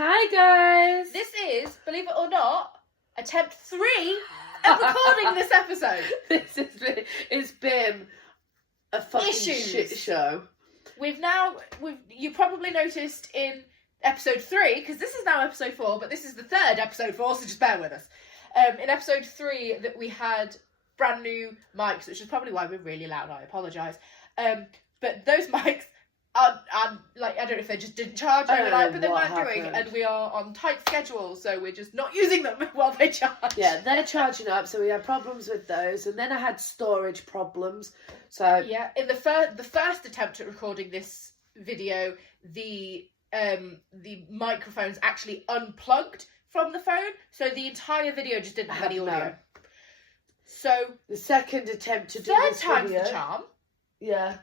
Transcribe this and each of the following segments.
Hi guys! This is, believe it or not, attempt 3 of recording this episode. It's been a fucking shit show. You probably noticed in episode 3, because this is now episode 4, but this is the third episode 4, so just bear with us. In episode 3 that we had brand new mics, which is probably why we're really loud, I apologise. But those mics are like, I don't know if they just didn't charge overnight, but they weren't doing, and we are on tight schedule, so we're just not using them while they charge. Yeah, they're charging up, so we had problems with those, and then I had storage problems. So yeah, in the first attempt at recording this video, the microphones actually unplugged from the phone, so the entire video just didn't have any audio. No. So the second attempt to do this third time's video, the charm. Yeah.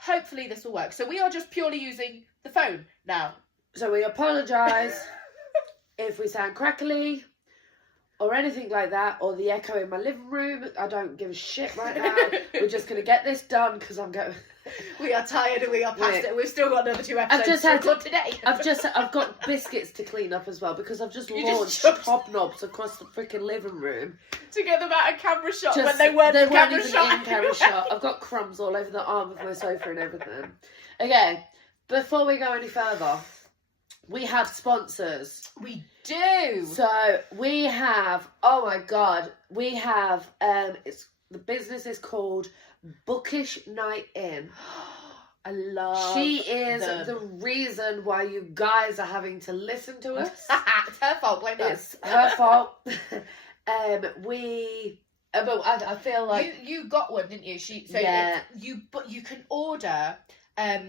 Hopefully this will work. So we are just purely using the phone now. So we apologise if we sound crackly or anything like that, or the echo in my living room. I don't give a shit right now. We're just going to get this done because I'm going... We are tired and we are past it. We've still got another 2 episodes to record today. I've got biscuits to clean up as well because I've just launched hobnobs across the freaking living room. To get them out of camera shot when they weren't in camera shot. I've got crumbs all over the arm of my sofa and everything. Okay, before we go any further, we have sponsors. We do. So we have, oh my god, we have, the business is called Bookish Night In. I love She is the reason why you guys are having to listen to us. It's her fault, blame us. It's her fault. I feel like you got one, didn't you? You can order a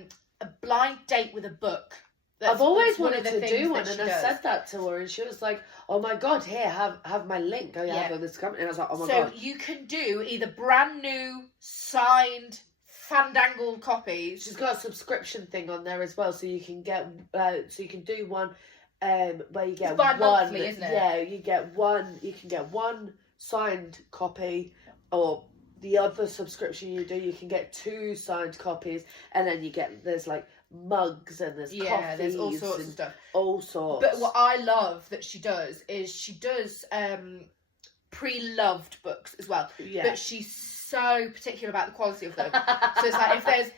blind date with a book. I've always wanted to do one, and I said that to her, and she was like, "Oh my god, here, have my link. Oh, you have on this company." And I was like, "Oh my god!" So you can do either brand new signed Fandangle copies. She's got a subscription thing on there as well, so you can get so you can do one where you get one monthly, isn't it? Yeah, you get one. You can get one signed copy, or the other subscription you do, you can get 2 signed copies, and then there's like mugs and there's coffees, there's all sorts of stuff. All sorts. But what I love that she does is she does pre-loved books as well. Yeah. But she's so particular about the quality of them. So it's like if there's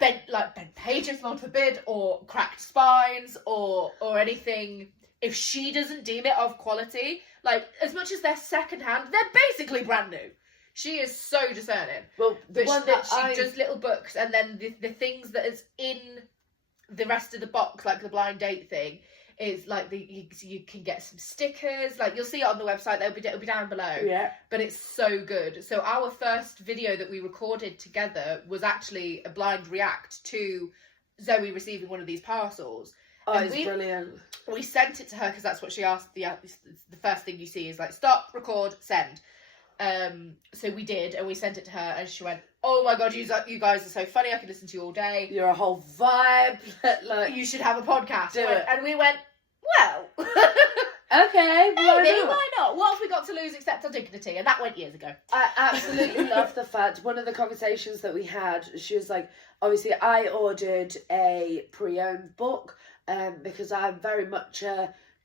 bent pages, Lord forbid, or cracked spines or anything, if she doesn't deem it of quality, like as much as they're secondhand, they're basically brand new. She is so discerning. Well, she does little books, and then the things that is in the rest of the box, like the blind date thing, is like you can get some stickers. Like you'll see it on the website. It'll be down below. Yeah. But it's so good. So our first video that we recorded together was actually a blind react to Zoe receiving one of these parcels. Oh, it's brilliant. We sent it to her because that's what she asked. The first thing you see is like stop, record, send. So we did, and we sent it to her, and she went, "Oh my god, you guys are so funny. I can listen to you all day. You're a whole vibe. Like, you should have a podcast." Do it. And we went, "Well, okay, why not? What have we got to lose except our dignity?" And that went years ago. I absolutely love the fact, one of the conversations that we had, she was like, obviously I ordered a pre-owned book, because I'm very much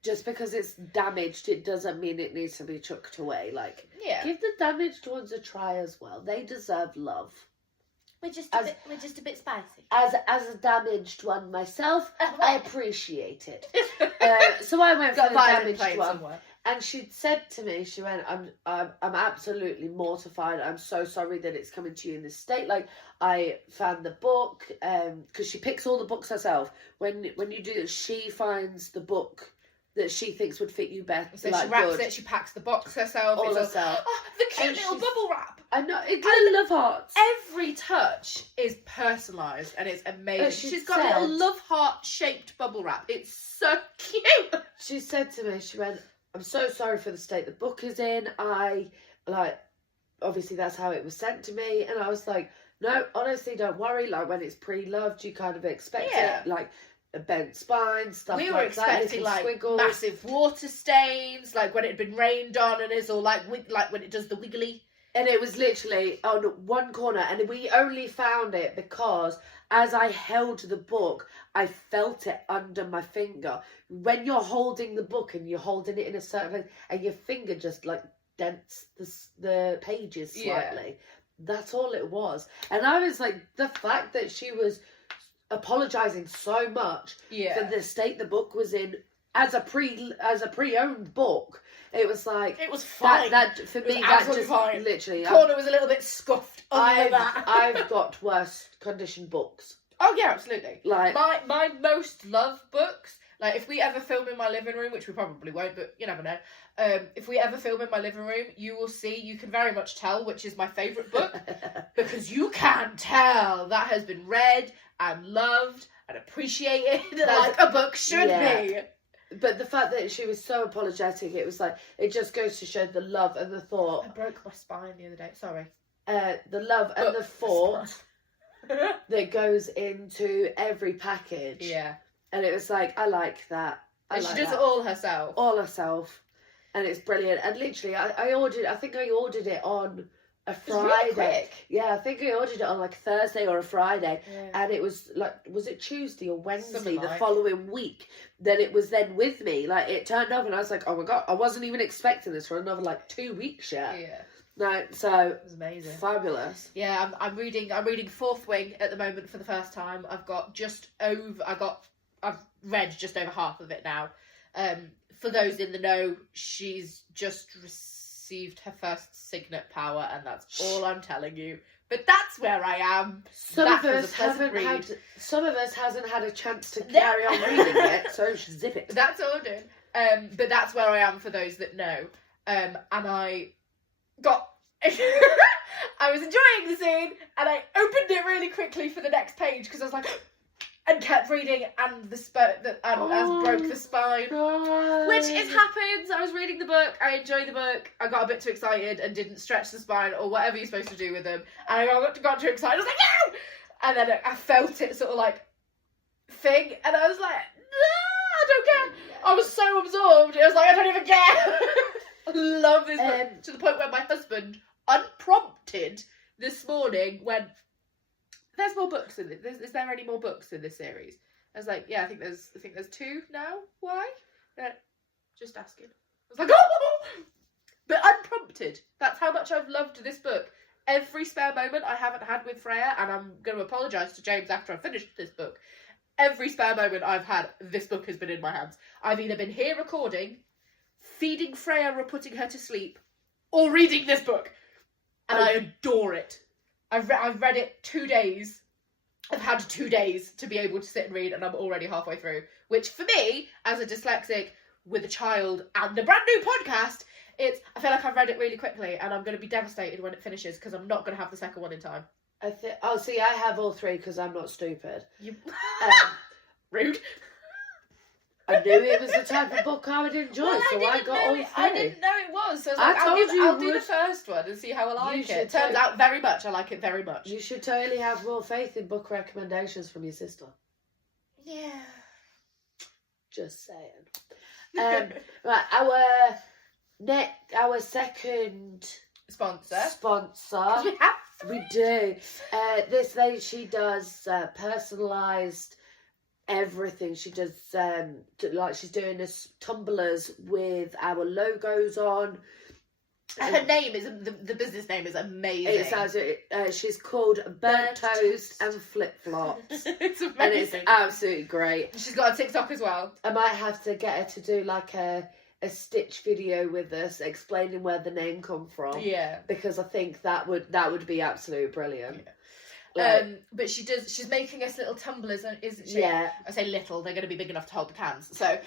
just because it's damaged, it doesn't mean it needs to be chucked away. Like, give the damaged ones a try as well. They deserve love. We're just a bit spicy. As a damaged one myself, I appreciate it. So I went for the damaged one, and she'd said to me, she went, "I'm absolutely mortified. I'm so sorry that it's coming to you in this state. Like, I found the book, because she picks all the books herself. When you do this, she finds the book that she thinks would fit you better. So she wraps it, she packs the box herself. All herself. Oh, the cute little bubble wrap. I know, it's little love hearts. Every touch is personalised and it's amazing. She's got a little love heart shaped bubble wrap. It's so cute. She said to me, she went, "I'm so sorry for the state the book is in. Obviously that's how it was sent to me." And I was like, "No, honestly, don't worry. Like, when it's pre-loved, you kind of expect it. Like, a bent spine, stuff like that. We were expecting massive water stains, like when it had been rained on and it's all like when it does the wiggly And it was literally on one corner, and we only found it because as I held the book, I felt it under my finger. When you're holding the book and you're holding it in a certain place, and your finger just like dents the pages slightly, that's all it was. And I was like, the fact that she was apologizing so much for the state the book was in as a pre-owned book. It was like, it was fine. That for me, that just fine. Literally, the corner was a little bit scuffed. I've got worse conditioned books. Oh yeah, absolutely. Like my most loved books. Like if we ever film in my living room, which we probably won't, but you never know. If we ever film in my living room, you will see. You can very much tell which is my favourite book because you can tell that has been read and loved and appreciated like a book should be. But the fact that she was so apologetic, it was like, it just goes to show the love and the thought. I broke my spine the other day, sorry. The love and the thought that goes into every package. Yeah. And it was like, I like that. And she does it all herself. All herself. And it's brilliant. And literally, I think I ordered it on a Friday. Really quick. Yeah, I think I ordered it on like Thursday or a Friday. Yeah. And it was like, was it Tuesday or Wednesday the following week that it was then with me? Like, it turned up and I was like, oh my God, I wasn't even expecting this for another like 2 weeks yet. Yeah. No, so it was amazing. Fabulous. Yeah, I'm reading Fourth Wing at the moment for the first time. I've read just over half of it now. For those in the know, she's just received her first signet power, and that's all I'm telling you. But that's where I am. Some of us hasn't had a chance to carry on reading it, so zip it. That's all I'm doing. But that's where I am for those that know. And I got I was enjoying the scene, and I opened it really quickly for the next page because I was like, and kept reading, and broke the spine. God. Which happens. I was reading the book, I enjoyed the book, I got a bit too excited and didn't stretch the spine or whatever you're supposed to do with them, and I got too excited, I was like, no! And then I felt it sort of like thing, and I was like, no, I don't care. I was so absorbed, I was like, I don't even care. I love this book, to the point where my husband, unprompted, this morning went, there's more books in it. Is there any more books in this series? I was like, yeah, I think there's 2 now. Why? Just asking. I was like, oh! But unprompted. That's how much I've loved this book. Every spare moment I haven't had with Freya, and I'm going to apologise to James after I've finished this book. Every spare moment I've had, this book has been in my hands. I've either been here recording, feeding Freya or putting her to sleep, or reading this book. And I adore it. I've read it 2 days. I've had 2 days to be able to sit and read, and I'm already halfway through. Which, for me, as a dyslexic with a child and a brand new podcast, I feel like I've read it really quickly, and I'm going to be devastated when it finishes because I'm not going to have the second one in time. I have all 3 because I'm not stupid. Rude. I knew it was the type of book I would enjoy, so I got all 3. I didn't know it was, so I was like, I'll do the first one and see how I like it. Turns out very much, I like it very much. You should totally have more faith in book recommendations from your sister. Yeah. Just saying. Right, our second sponsor. We do. This lady, she does personalised everything. She does she's doing this tumblers with our logos on. Her name is the business name is amazing. She's called Burnt Toast and Flip Flops. It's amazing. And it's absolutely great. She's got a TikTok as well. I might have to get her to do like a Stitch video with us explaining where the name come from. Yeah. Because I think that would be absolutely brilliant. Yeah. But she's making us little tumblers, isn't she? Yeah. I say little, they're going to be big enough to hold the cans. So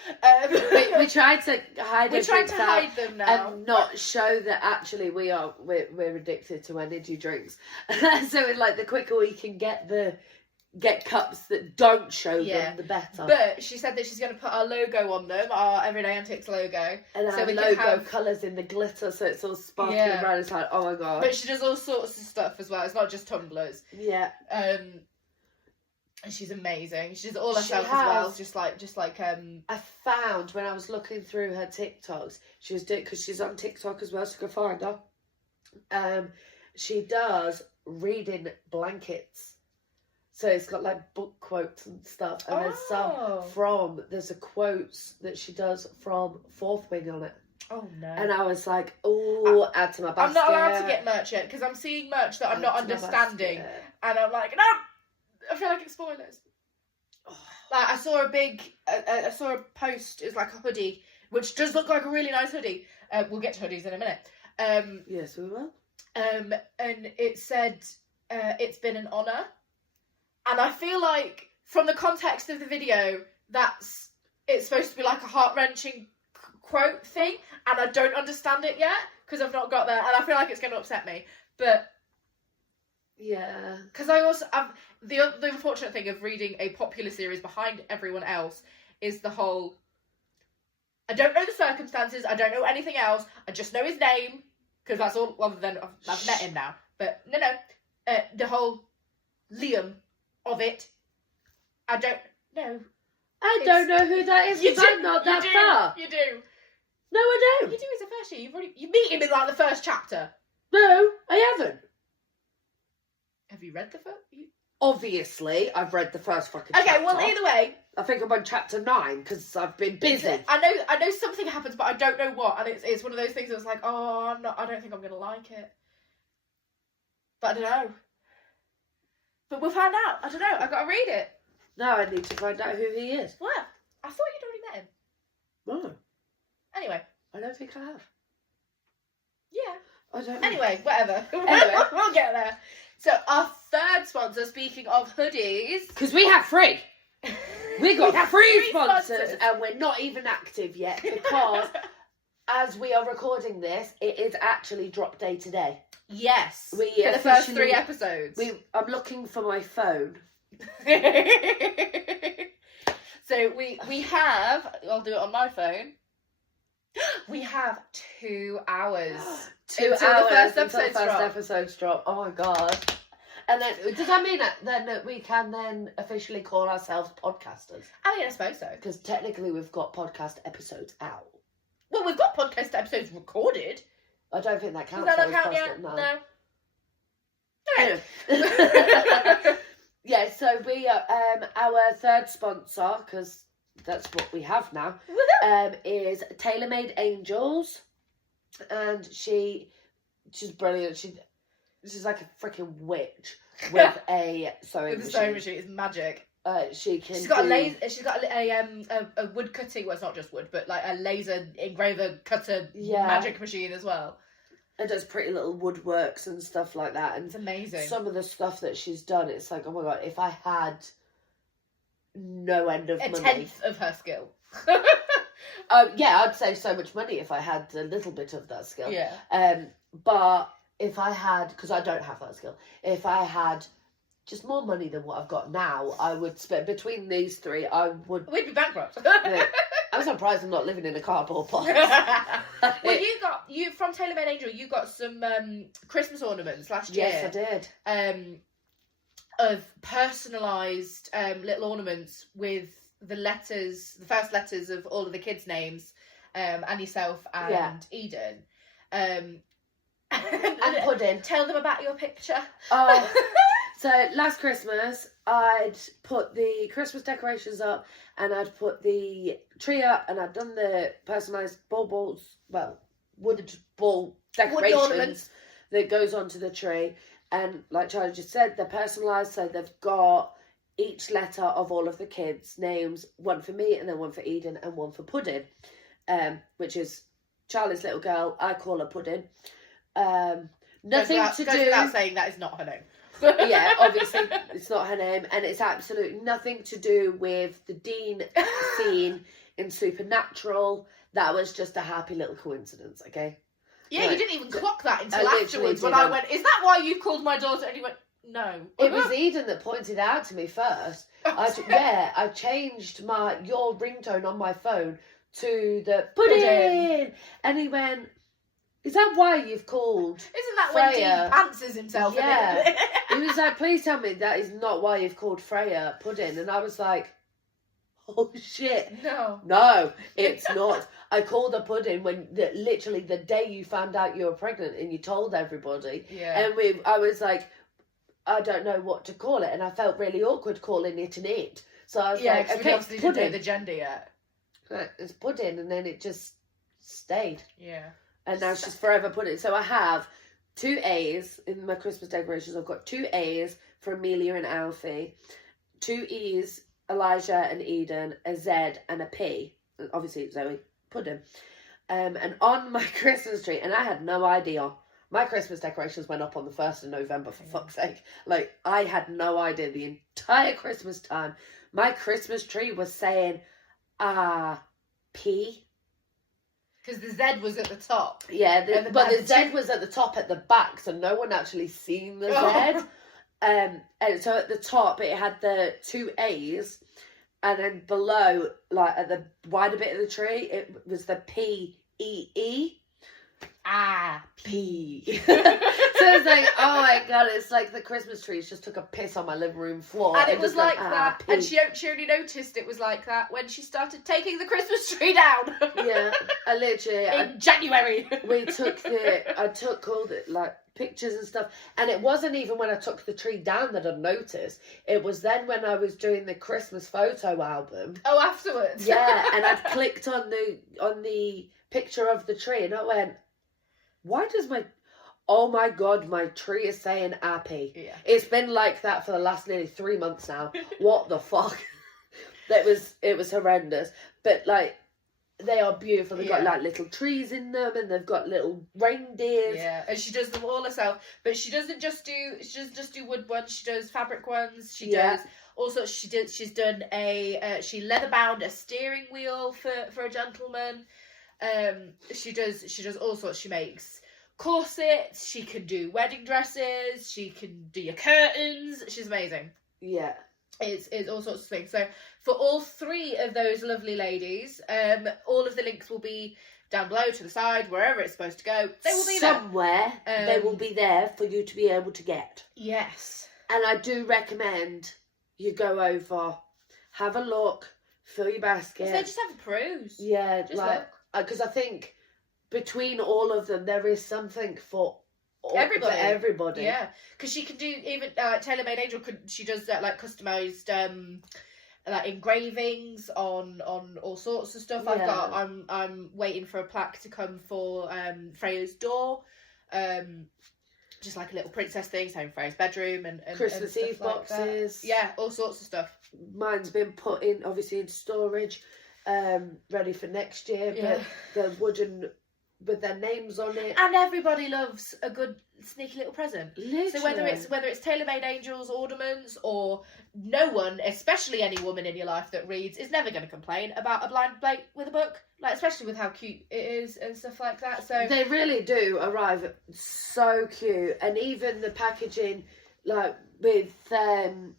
we tried to hide them now and not show that actually we're addicted to energy drinks. So it's like the quicker we can get cups that don't show them, the better. But she said that she's going to put our logo on them, our Everyday Antics logo. And so our logo colours in the glitter, so it's all sparkling around. It's like, oh my God. But she does all sorts of stuff as well. It's not just tumblers. Yeah. And she's amazing. She does it all herself as well. Just like I found when I was looking through her TikToks, she was doing, because she's on TikTok as well, so go find her. she does reading blankets. So it's got like book quotes and stuff. And there's a quotes that she does from Fourth Wing on it. Oh no. And I was like, add to my basket. I'm not allowed to get merch yet because I'm seeing merch that I'm not understanding. And I'm like, no! I feel like it's spoilers. Oh. Like, I saw a post, it's like a hoodie, which does look like a really nice hoodie. We'll get to hoodies in a minute. Yes, we will. And it said, it's been an honour. And I feel like, from the context of the video, it's supposed to be like a heart-wrenching quote thing, and I don't understand it yet because I've not got there, and I feel like it's going to upset me. But yeah, because I also the unfortunate thing of reading a popular series behind everyone else is the whole I don't know the circumstances, I don't know anything else, I just know his name because that's all. Other than I've met him now, but no, the whole Liam of it, I don't know. I don't know who that is because I'm not that far. You do. No, I don't. You do. It's the first year. You meet him in like the first chapter. No, I haven't. Have you read the first? Obviously, I've read the first fucking chapter. Okay, well, either way. I think I'm on chapter 9 because I've been busy. I know something happens, but I don't know what, and it's one of those things that's like, I don't think I'm gonna like it. But I don't know. But we'll find out. I don't know. I've got to read it. Now I need to find out who he is. Well, I thought you'd already met him. No. Anyway. I don't think I have. Yeah. I don't know. Anyway, whatever. Anyway. We'll get there. So, our third sponsor, speaking of hoodies... Because we have three. We got three sponsors and we're not even active yet because as we are recording this, it is actually drop day today. Yes. For the first 3 episodes. I'm looking for my phone. So we have, I'll do it on my phone. We have 2 hours. 2 hours until the first episodes drop. Oh my god. And then, does that mean that we can then officially call ourselves podcasters? I suppose so. Because technically we've got podcast episodes out. Well, we've got podcast episodes recorded. I don't think that counts. Does that not count yet? No. Anyway. Yeah, so we are, our third sponsor, because that's what we have now, is Tailor Made Angels. And she's brilliant. She's like a freaking witch with a sewing machine. With a sewing machine, it's magic. She's got a wood cutting. Well, it's not just wood, but like a laser engraver cutter magic machine as well. It does pretty little woodworks and stuff like that, and it's amazing. Some of the stuff that she's done, it's like, oh my god, if I had no end of money, 1/10 of her skill. Yeah, I'd save so much money if I had a little bit of that skill. Yeah. But if I had, because I don't have that skill, if I had just more money than what I've got now, I would spend between these three. We'd be bankrupt. I'm surprised I'm not living in a cardboard box. Well, you from Tailor Made Angel, you got some Christmas ornaments last year. Yes, I did. Of personalised little ornaments with the first letters of all of the kids' names, and yourself and Eden. And Pudding. Tell them about your picture. Oh. So last Christmas, I'd put the Christmas decorations up and I'd put the tree up and I'd done the personalised wood ball decorations that goes onto the tree. And like Charlie just said, they're personalised, so they've got each letter of all of the kids' names, one for me and then one for Eden and one for Pudding, which is Charlie's little girl. I call her Pudding. Goes without saying that is not her name. Yeah, obviously it's not her name, and it's absolutely nothing to do with the Dean scene in Supernatural. That was just a happy little coincidence, okay? Yeah, right. You didn't even clock that until afterwards when I went, is that why you've called my daughter? And you went, no. It was Eden that pointed out to me first. I changed your ringtone on my phone to the Pudding. And he went, is that why you've called Isn't that Freya? When Dean pantses himself? Yeah. He was like, please tell me that is not why you've called Freya Pudding. And I was like, oh shit. No, it's not. I called a pudding when literally the day you found out you were pregnant and you told everybody. Yeah. And I was like, I don't know what to call it, and I felt really awkward calling it an it. So I was like, okay, obviously didn't know the gender yet. It's pudding, and then it just stayed. Yeah. And now she's forever pudding. So I have 2 A's in my Christmas decorations. I've got 2 A's for Amelia and Alfie, 2 E's, Elijah and Eden, a Z and a P. Obviously Zoe, pudding. And on my Christmas tree, and I had no idea. My Christmas decorations went up on the 1st of November, for fuck's sake. Like, I had no idea the entire Christmas time. My Christmas tree was saying, P. Because the Z was at the top. Yeah, the Z was at the top at the back, so no one actually seen the Z. And so at the top, it had the 2 A's, and then below, like at the wider bit of the tree, it was the P-E-E. P. So it's like, oh my god, it's like the Christmas trees just took a piss on my living room floor. And it was like that. P. And she only noticed it was like that when she started taking the Christmas tree down. Yeah, I literally in January. I took all the like pictures and stuff, and it wasn't even when I took the tree down that I noticed. It was then when I was doing the Christmas photo album. Oh, afterwards. Yeah, and I'd clicked on the picture of the tree, and I went, why does oh my god, my tree is saying happy. Yeah. It's been like that for the last nearly 3 months now. What the fuck? It was horrendous. But like, they are beautiful. They've got like little trees in them, and they've got little reindeers. Yeah, and she does them all herself. But she doesn't just do wood ones. She does fabric ones. She does also. She's done she leather bound a steering wheel for a gentleman. She does all sorts. She makes corsets. She can do wedding dresses. She can do your curtains. She's amazing. Yeah. It's all sorts of things. So for all 3 of those lovely ladies, all of the links will be down below to the side, wherever it's supposed to go. They will be somewhere. They will be there for you to be able to get. Yes. And I do recommend you go over, have a look, fill your basket. So just have a peruse. Yeah, just look. Because I think between all of them, there is something for everybody. Yeah, because she can do even Tailor Made Angel. She does that like customized like engravings on all sorts of stuff. Yeah. I'm waiting for a plaque to come for Freya's door. Just like a little princess thing, same Freya's bedroom and Christmas and Eve like boxes. That. Yeah, all sorts of stuff. Mine's been put in obviously in storage, ready for next year. Yeah. But the wooden with their names on it. And everybody loves a good sneaky little present. Literally. So whether it's Tailor Made Angels ornaments, or no one, especially any woman in your life that reads, is never going to complain about a blind plate with a book. Like, especially with how cute it is and stuff like that. So they really do arrive so cute, and even the packaging, like with burnt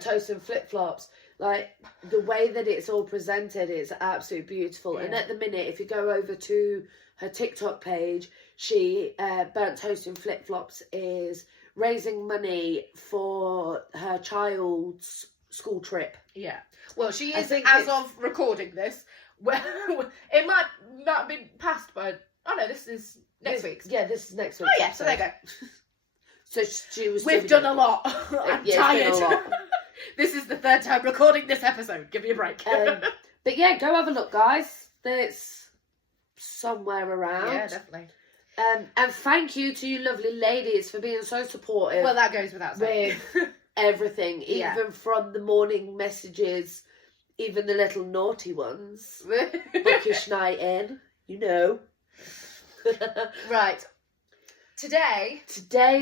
toast and flip flops. Like, the way that it's all presented is absolutely beautiful. Yeah. And at the minute, if you go over to her TikTok page, she, Burnt Toast and Flip Flops, is raising money for her child's school trip. Yeah. Well, she is, as of recording this, well, it might not have been passed by... Oh, no, this is next week's. Yeah, this is next week. Oh, yeah, so there you go. So she was... We've done a lot. I'm tired. It's been a lot. This is the 3rd time recording this episode. Give me a break. But yeah, go have a look, guys. It's somewhere around. Yeah, definitely. And thank you to you lovely ladies for being so supportive. Well, that goes without saying. With everything, even from the morning messages, even the little naughty ones. Bookish night in, you know. Right. Today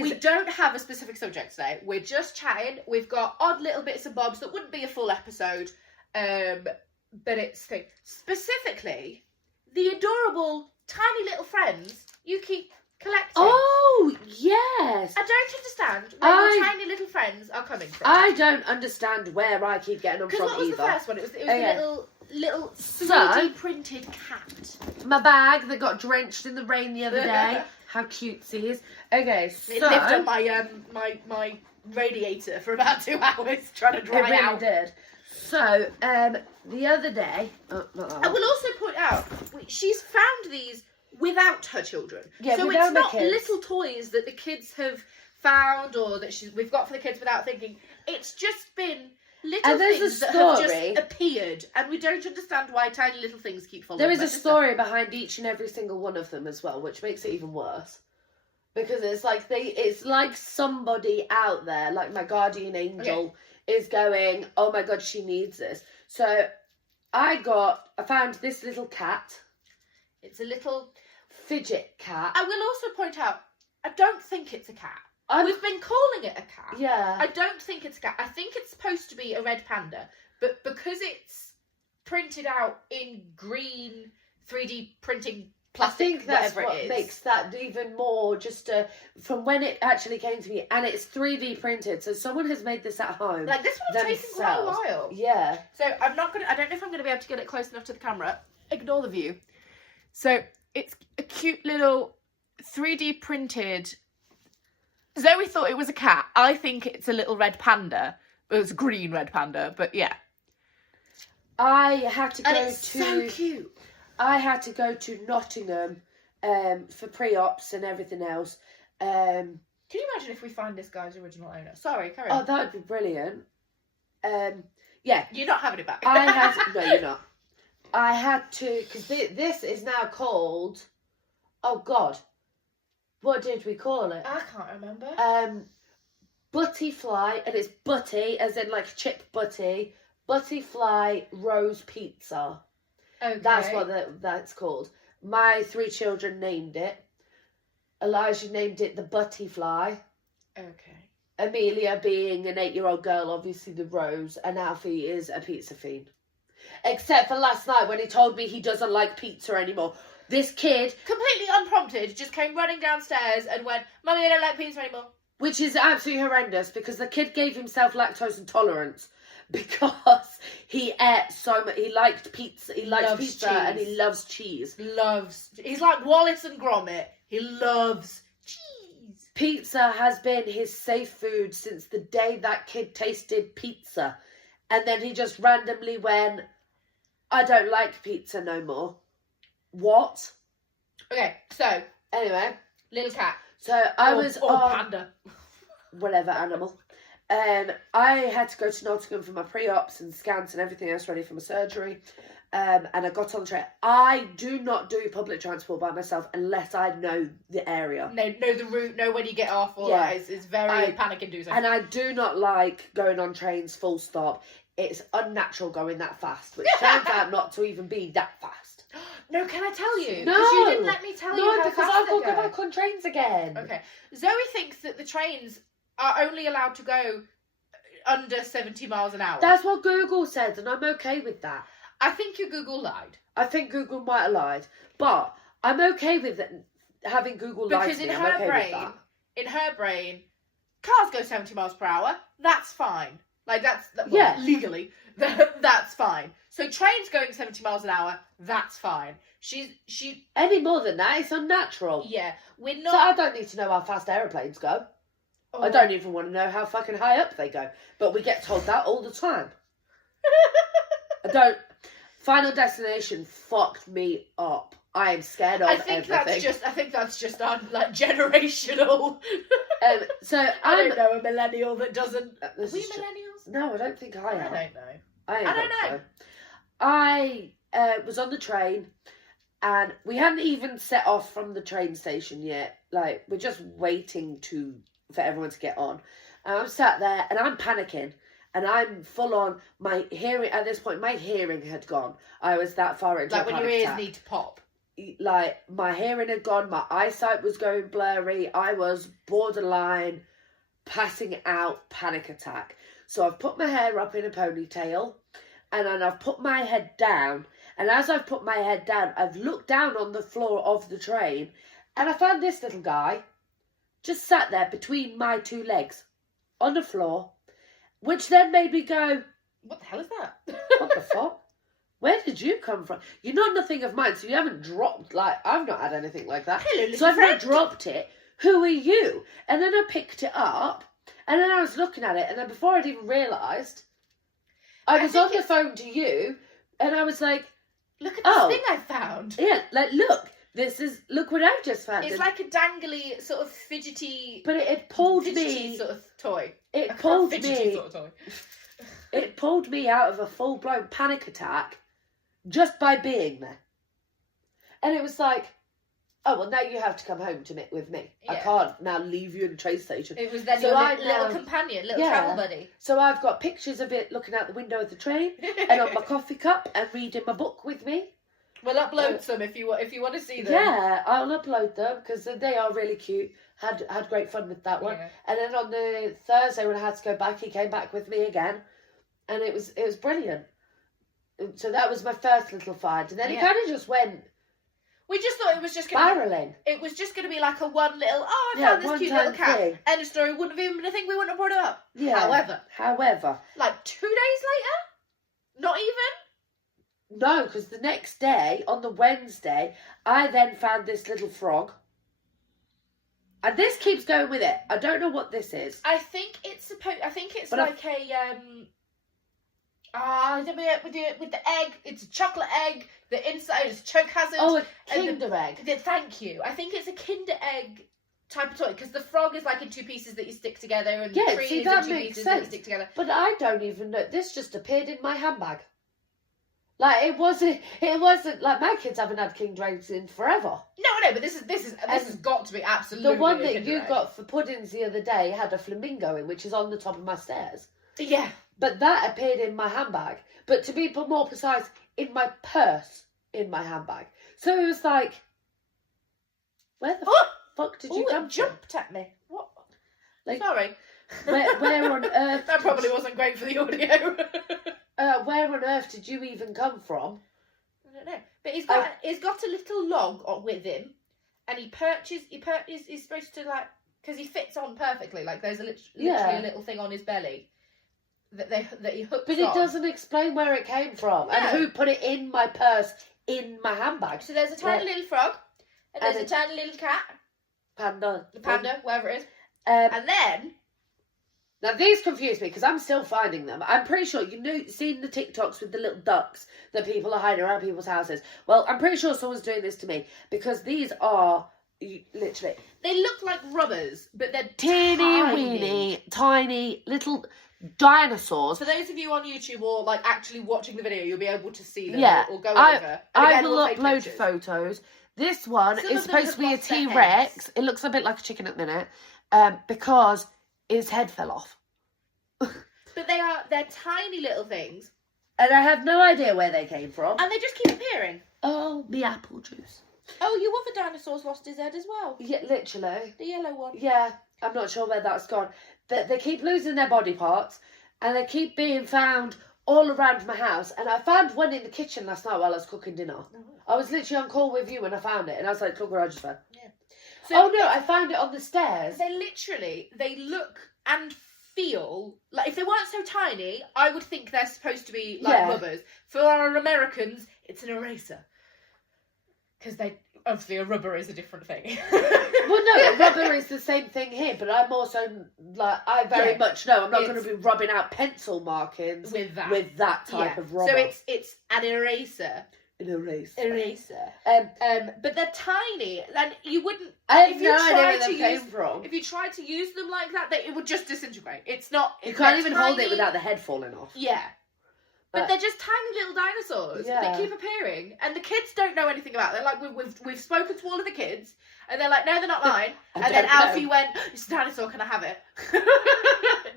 we don't have a specific subject today. We're just chatting. We've got odd little bits and bobs that wouldn't be a full episode, but it's specifically the adorable tiny little friends you keep collecting. Oh yes, I don't understand where your tiny little friends are coming from. I don't understand where I keep getting them from either. Because what was the first one? It was the little 3D So, printed cat. My bag that got drenched in the rain the other day. How cutesy he is. Okay, so... It lived on my radiator for about 2 hours trying to dry out. It really did. So, the other day... Oh, not that one. I will also point out, she's found these without her children. Yeah, so without it's not the kids. little toys that the kids have found or that we've got for the kids without thinking. It's just been little things that have just appeared, and we don't understand why tiny little things keep following. There is a story behind each and every single one of them as well, which makes it even worse. Because it's like somebody out there, like my guardian angel, is going, oh my god, she needs this. So I found this little cat. It's a little fidget cat. I will also point out, I don't think it's a cat. We've been calling it a cat. Yeah. I don't think it's a cat. I think it's supposed to be a red panda, but because it's printed out in green 3D printing plastic, I think that's whatever what it is, makes that even more from when it actually came to me, and it's 3D printed, so someone has made this at home. Like this would have taken quite a while. Yeah. So I don't know if I'm gonna be able to get it close enough to the camera. Ignore the view. So it's a cute little 3D printed. Zoe thought it was a cat. I think it's a little red panda. It was a green red panda, but yeah. I had to go and it's so cute. I had to go to Nottingham for pre-ops and everything else. Can you imagine if we find this guy's original owner? Sorry, carry on. Oh, that would be brilliant. Yeah. You're not having it back. No, you're not. I had to, because this is now called, oh God, what did we call it? I can't remember. Buttyfly, and it's Butty, as in like chip Butty, Buttyfly Rose Pizza. Okay. That's what that's called. My 3 children named it. Elijah named it the Buttyfly. Okay. Amelia, being an 8-year-old girl, obviously the Rose, and Alfie is a pizza fiend. Except for last night when he told me he doesn't like pizza anymore. This kid, completely unprompted, just came running downstairs and went, Mummy, I don't like pizza anymore. Which is absolutely horrendous, because the kid gave himself lactose intolerance because he ate so much. He liked pizza. He likes pizza cheese. And he loves cheese. He's like Wallace and Gromit. He loves cheese. Pizza has been his safe food since the day that kid tasted pizza. And then he just randomly went, I don't like pizza no more. What? Okay, so anyway, little cat. So I was on panda, whatever animal. I had to go to Nottingham for my pre-ops and scans and everything else ready for my surgery. And I got on the train. I do not do public transport by myself unless I know the area. Know the route, know when you get off. All that. It's very panic-inducing. And I do not like going on trains full stop. It's unnatural going that fast, which turns out not to even be that fast. No, can I tell you? No. Because you didn't let me tell you how because fast I will go back on trains again. Okay. Zoe thinks that the trains are only allowed to go under 70 miles an hour. That's what Google said, and I'm okay with that. I think your Google lied. I think Google might have lied. But I'm okay with it, having Google lie to me. Because in her brain, cars go 70 miles per hour. That's fine. Like, legally, that's fine. So trains going 70 miles an hour, that's fine. She any more than that, it's unnatural. Yeah, we're not. So I don't need to know how fast aeroplanes go. I don't even want to know how fucking high up they go. But we get told that all the time. Final Destination fucked me up. I am scared of everything. I think that's just our generational. So I don't know a millennial that doesn't. Are we millennials? No, I don't think I am. I don't know. I don't know. I was on the train, and we hadn't even set off from the train station yet. Like, we're just waiting for everyone to get on. And I'm sat there, and I'm panicking. And I'm full on, my hearing had gone. I was that far into like when your ears need to pop. Like, my hearing had gone, my eyesight was going blurry. I was borderline passing out, panic attack. So I've put my hair up in a ponytail, and then I've put my head down. And as I've put my head down, I've looked down on the floor of the train, and I found this little guy just sat there between my 2 legs on the floor. Which then made me go, what the hell is that? What the fuck? Where did you come from? You're not nothing of mine, so you haven't dropped, I've not had anything like that. Hello, little so I've friend. not dropped it. Who are you? And then I picked it up, and then I was looking at it, and then before I'd even realised, I was on the phone to you, and I was like, look at this thing I found. Yeah, like, look what I've just found. It's like a dangly, sort of fidgety... But it pulled me... sort of toy. It pulled me... sort of toy. It pulled me out of a full-blown panic attack just by being there. And it was like, oh, well, now you have to come home with me. Yeah. I can't now leave you in a train station. It was then your little companion, little travel buddy. So I've got pictures of it looking out the window of the train and on my coffee cup and reading my book with me. We'll upload some if you want to see them. Yeah, I'll upload them because they are really cute. Had great fun with that one. Yeah. And then on the Thursday when I had to go back, he came back with me again, and it was brilliant. So that was my first little find, and then he kind of just went. We just thought it was just spiraling. It was just going to be like a one little. Oh, I found this cute little cat. Thing. End of story. Wouldn't have even been a thing. We wouldn't have brought it up. Yeah. However, like 2 days later, not even. No, because the next day, on the Wednesday, I then found this little frog. And this keeps going with it. I don't know what this is. I think it's like with the egg. It's a chocolate egg. The inside is choke hazard. Oh, a Kinder egg. Thank you. I think it's a Kinder egg type of toy because the frog is like in 2 pieces that you stick together, and the tree is in 2 pieces that you stick together. But I don't even know. This just appeared in my handbag. Like it wasn't like my kids haven't had Kinder eggs in forever. No, but this has got to be absolutely the one that you got for puddings the other day had a flamingo in, which is on the top of my stairs. Yeah, but that appeared in my handbag. But to be more precise, in my purse in my handbag. So it was like, where the fuck did you come from? Jumped at me. What? Like, sorry. Where on earth? That probably wasn't great for the audio. Where on earth did you even come from? I don't know. But he's got a little log with him, and he's supposed to like, because he fits on perfectly. Like there's literally a little thing on his belly that he hooks. But it doesn't explain where it came from and who put it in my purse in my handbag. So there's a tiny little frog, and there's a tiny little cat, panda, whatever it is, and then. Now, these confuse me because I'm still finding them. I'm pretty sure you've seen the TikToks with the little ducks that people are hiding around people's houses. Well, I'm pretty sure someone's doing this to me because these are literally... They look like rubbers, but they're tiny little dinosaurs. For those of you on YouTube or like actually watching the video, you'll be able to see them or go over. I will upload photos. This one is supposed to be a T-Rex. It looks a bit like a chicken at the minute because... his head fell off. But they're tiny little things. And I have no idea where they came from. And they just keep appearing. Oh, the apple juice. Oh, your other dinosaur's lost his head as well. Yeah, literally. The yellow one. Yeah, I'm not sure where that's gone. They keep losing their body parts and they keep being found all around my house. And I found one in the kitchen last night while I was cooking dinner. Oh. I was literally on call with you when I found it. And I was like, look where I just found. Yeah. So I found it on the stairs. They look and feel like if they weren't so tiny, I would think they're supposed to be like rubbers. For our Americans, it's an eraser. Because obviously a rubber is a different thing. Well, no, a rubber is the same thing here, but I'm also like I very much know I'm not going to be rubbing out pencil markings with that type of rubber. So it's an eraser. An eraser. But they're tiny, and you wouldn't. I have no idea where they came from. If you tried to use them like that, it would just disintegrate. It's not. You can't even hold it without the head falling off. Yeah. But they're just tiny little dinosaurs. Yeah. They keep appearing, and the kids don't know anything about it. Like we've spoken to all of the kids, and they're like, no, they're not mine. And then Alfie went, it's a dinosaur. Can I have it?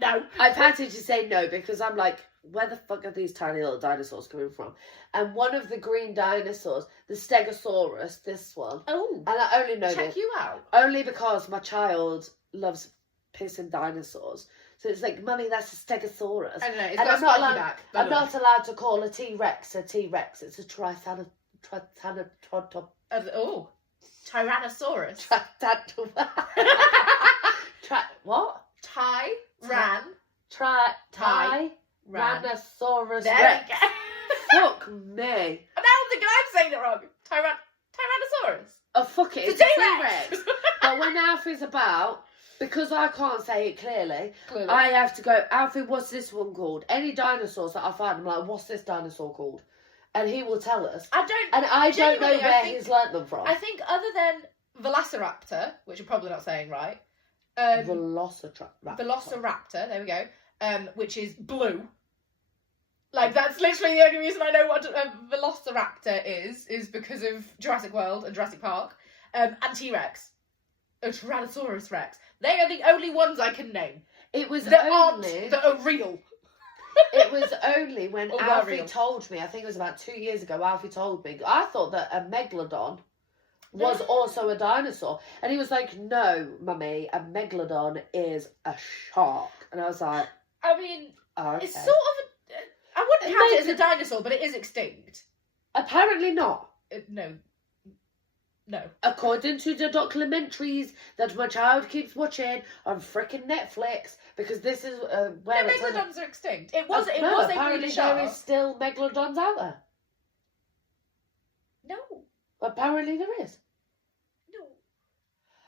No. I've had to just say no because I'm like, where the fuck are these tiny little dinosaurs coming from? And one of the green dinosaurs, the Stegosaurus, this one. Oh. And I only know Check you out. Only because my child loves pissing dinosaurs. So it's like, Mummy, that's a Stegosaurus. I don't know. It's got a spiky back. I'm not allowed to call a T-Rex a T-Rex. It's a Oh. Tyrannosaurus. What? Tyrannosaurus Rex. Fuck me. Now I'm thinking I'm saying it wrong. Tyrannosaurus. Oh, fuck it. It's a T-Rex. But when Alfie's about, because I can't say it clearly, I have to go, Alfie, what's this one called? Any dinosaurs that I find, I'm like, what's this dinosaur called? And he will tell us. I don't know where he's learnt them from. I think other than Velociraptor, which I'm probably not saying right. Velociraptor, there we go. Which is blue. Like, that's literally the only reason I know what a Velociraptor is because of Jurassic World and Jurassic Park. And T-Rex. A Tyrannosaurus Rex. They are the only ones I can name. It was that only... that are real. It was only when Alfie told me, I think it was about 2 years ago, Alfie told me, I thought that a Megalodon was also a dinosaur. And he was like, no, mummy, a Megalodon is a shark. And I was like... I mean, okay. It's sort of... I wouldn't count it as a dinosaur, but it is extinct. Apparently not. No. According to the documentaries that my child keeps watching on frickin' Netflix, because this is where no, Megalodons are extinct. It was a apparently shark. there is still Megalodons out there. No. Apparently there is. No.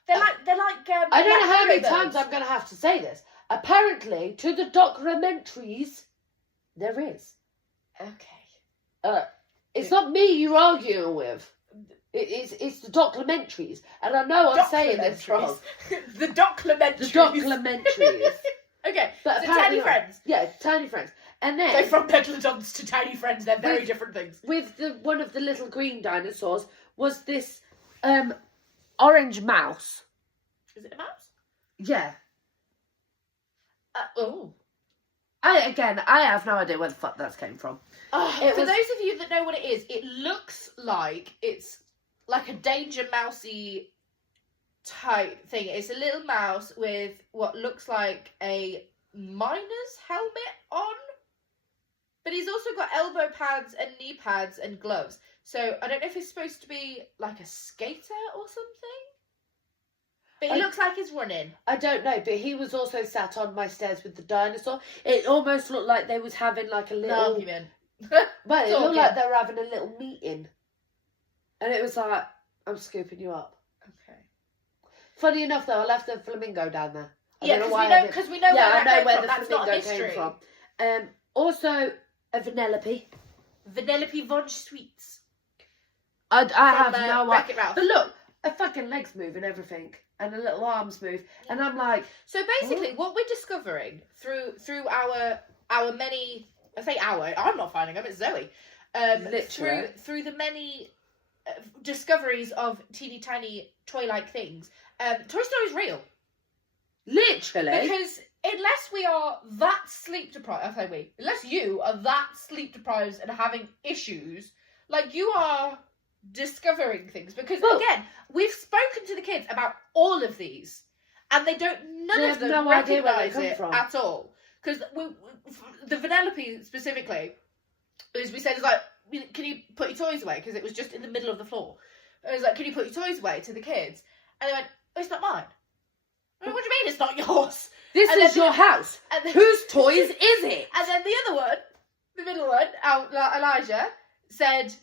They're like. I don't know how many times I'm going to have to say this. Apparently, to the documentaries, there is. Okay. It's not me you're arguing with. It's the documentaries, and I know I'm saying this wrong. The documentaries. The documentaries. Okay, but so Tiny Friends. Yeah, Tiny Friends. And then... So from Megalodons to Tiny Friends, they're very different things. With one of the little green dinosaurs was this orange mouse. Is it a mouse? Yeah. Oh. I have no idea where the fuck that came from. For those of you that know what it is, it looks like it's like a Danger Mousey type thing. It's a little mouse with what looks like a miner's helmet on, but he's also got elbow pads and knee pads and gloves. So I don't know if he's supposed to be like a skater or something. But he looks like he's running. I don't know, but he was also sat on my stairs with the dinosaur. It almost looked like they was having like a little... argument. Well, it looked like they were having a little meeting. And it was like, I'm scooping you up. Okay. Funny enough, though, I left the flamingo down there. Because we know where the flamingo came from. Also, a Vanellope. Vanellope von Sweets. I have no idea. But look, a fucking legs move and everything. And the little arms move. And I'm like... So basically, what we're discovering through our many... I say our, I'm not finding them, it's Zoe. Literally. Through the many discoveries of teeny tiny toy-like things, Toy Story is real. Literally. Because unless we are that sleep deprived, unless you are that sleep deprived and having issues, like you are discovering things. Because again, we've spoken to the kids about all of these, and none of them recognise it at all. Because the Vanellope specifically, as we said, is like, can you put your toys away? Because it was just in the middle of the floor. And it was like, can you put your toys away to the kids? And they went, oh, it's not mine. I went, what do you mean it's not yours? This is your house. Whose toys is it? And then the other one, the middle one, Elijah, said,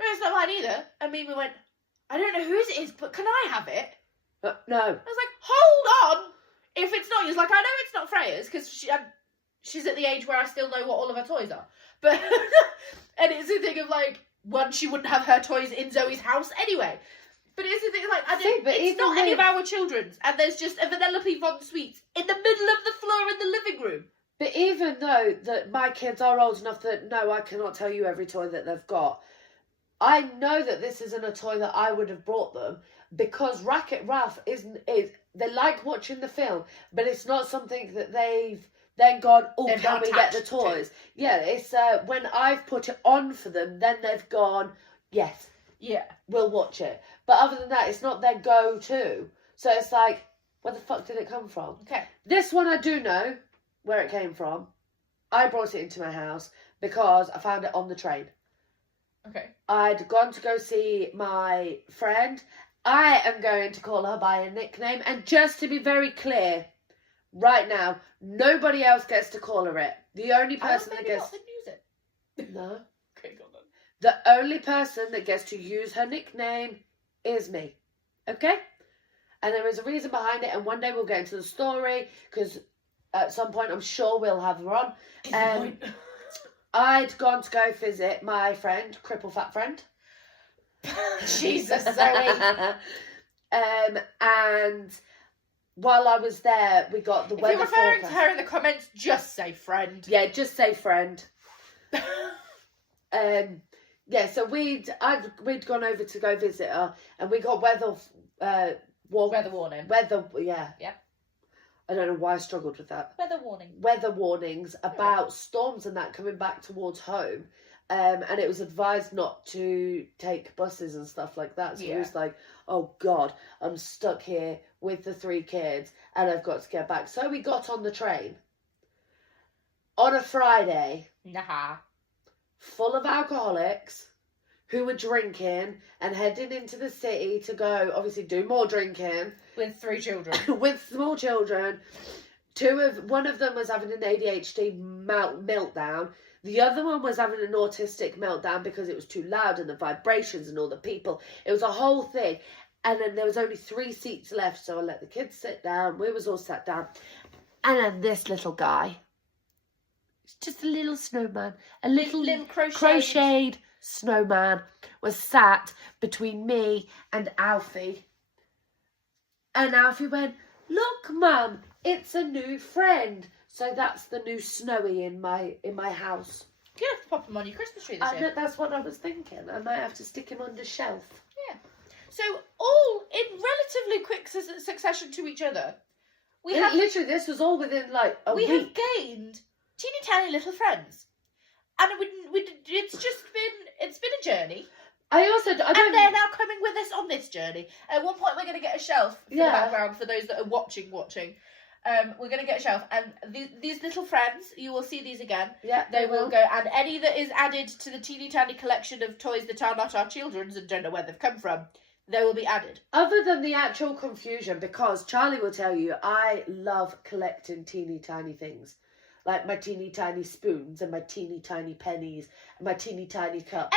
oh, it's not mine either. And Mimi went, I don't know whose it is, but can I have it? No. I was like, hold on. If it's not yours, like, I know it's not Freya's, because she's at the age where I still know what all of her toys are. But, and it's a thing of, like, one, she wouldn't have her toys in Zoe's house anyway. But it's a thing of, like, it's not any of our children's. And there's just a Vanellope von Sweets in the middle of the floor in the living room. But even though that my kids are old enough that, no, I cannot tell you every toy that they've got, I know that this isn't a toy that I would have brought them, because Wreck-It Ralph is they like watching the film, but it's not something that they've then gone, oh, can we get the toys? Yeah, it's when I've put it on for them, then they've gone, yes, yeah, we'll watch it. But other than that, it's not their go-to. So it's like, where the fuck did it come from? Okay. This one I do know where it came from. I brought it into my house because I found it on the train. Okay. I'd gone to go see my friend. I am going to call her by a nickname. And just to be very clear, right now, nobody else gets to call her it. The only person that gets... to use it. No. Okay, go on. The only person that gets to use her nickname is me. Okay? and there is a reason behind it, and one day we'll get into the story, because at some point I'm sure we'll have her on. I'd gone to go visit my friend, cripple fat friend. Jesus, Zoe. And while I was there, we got the weather If you're referring forecast. to her in the comments, just say friend. Yeah, just say friend. Yeah, so we'd gone over to go visit her, and we got weather warning. Yeah. I don't know why I struggled with that. Weather warning. Weather warnings about storms and that coming back towards home. And it was advised not to take buses and stuff like that. So it was like, oh God, I'm stuck here with the 3 kids and I've got to get back. So we got on the train on a Friday. Nah. Full of alcoholics who were drinking and heading into the city to go, obviously, do more drinking. With 3 children. With small children. One of them was having an ADHD meltdown. The other one was having an autistic meltdown because it was too loud and the vibrations and all the people. It was a whole thing. And then there was only 3 seats left, so I let the kids sit down. We was all sat down. And then this little guy, it's just a little snowman, a little crocheted snowman, was sat between me and Alfie. And Alfie went, "Look, Mum, it's a new friend." So that's the new Snowy in my house. You're going to have to pop him on your Christmas tree this year. That's what I was thinking. I might have to stick him on the shelf. Yeah. So all in relatively quick succession to each other, literally this was all within like a week. We have gained teeny tiny little friends, and it's been a journey. And they're now coming with us on this journey. At one point, we're going to get a shelf for the background for those that are watching. We're going to get a shelf, and these little friends, you will see these again. Yeah, they will go, and any that is added to the teeny tiny collection of toys that are not our children's and don't know where they've come from, they will be added. Other than the actual confusion, because Charlie will tell you, I love collecting teeny tiny things. Like my teeny tiny spoons and my teeny tiny pennies and my teeny tiny cups.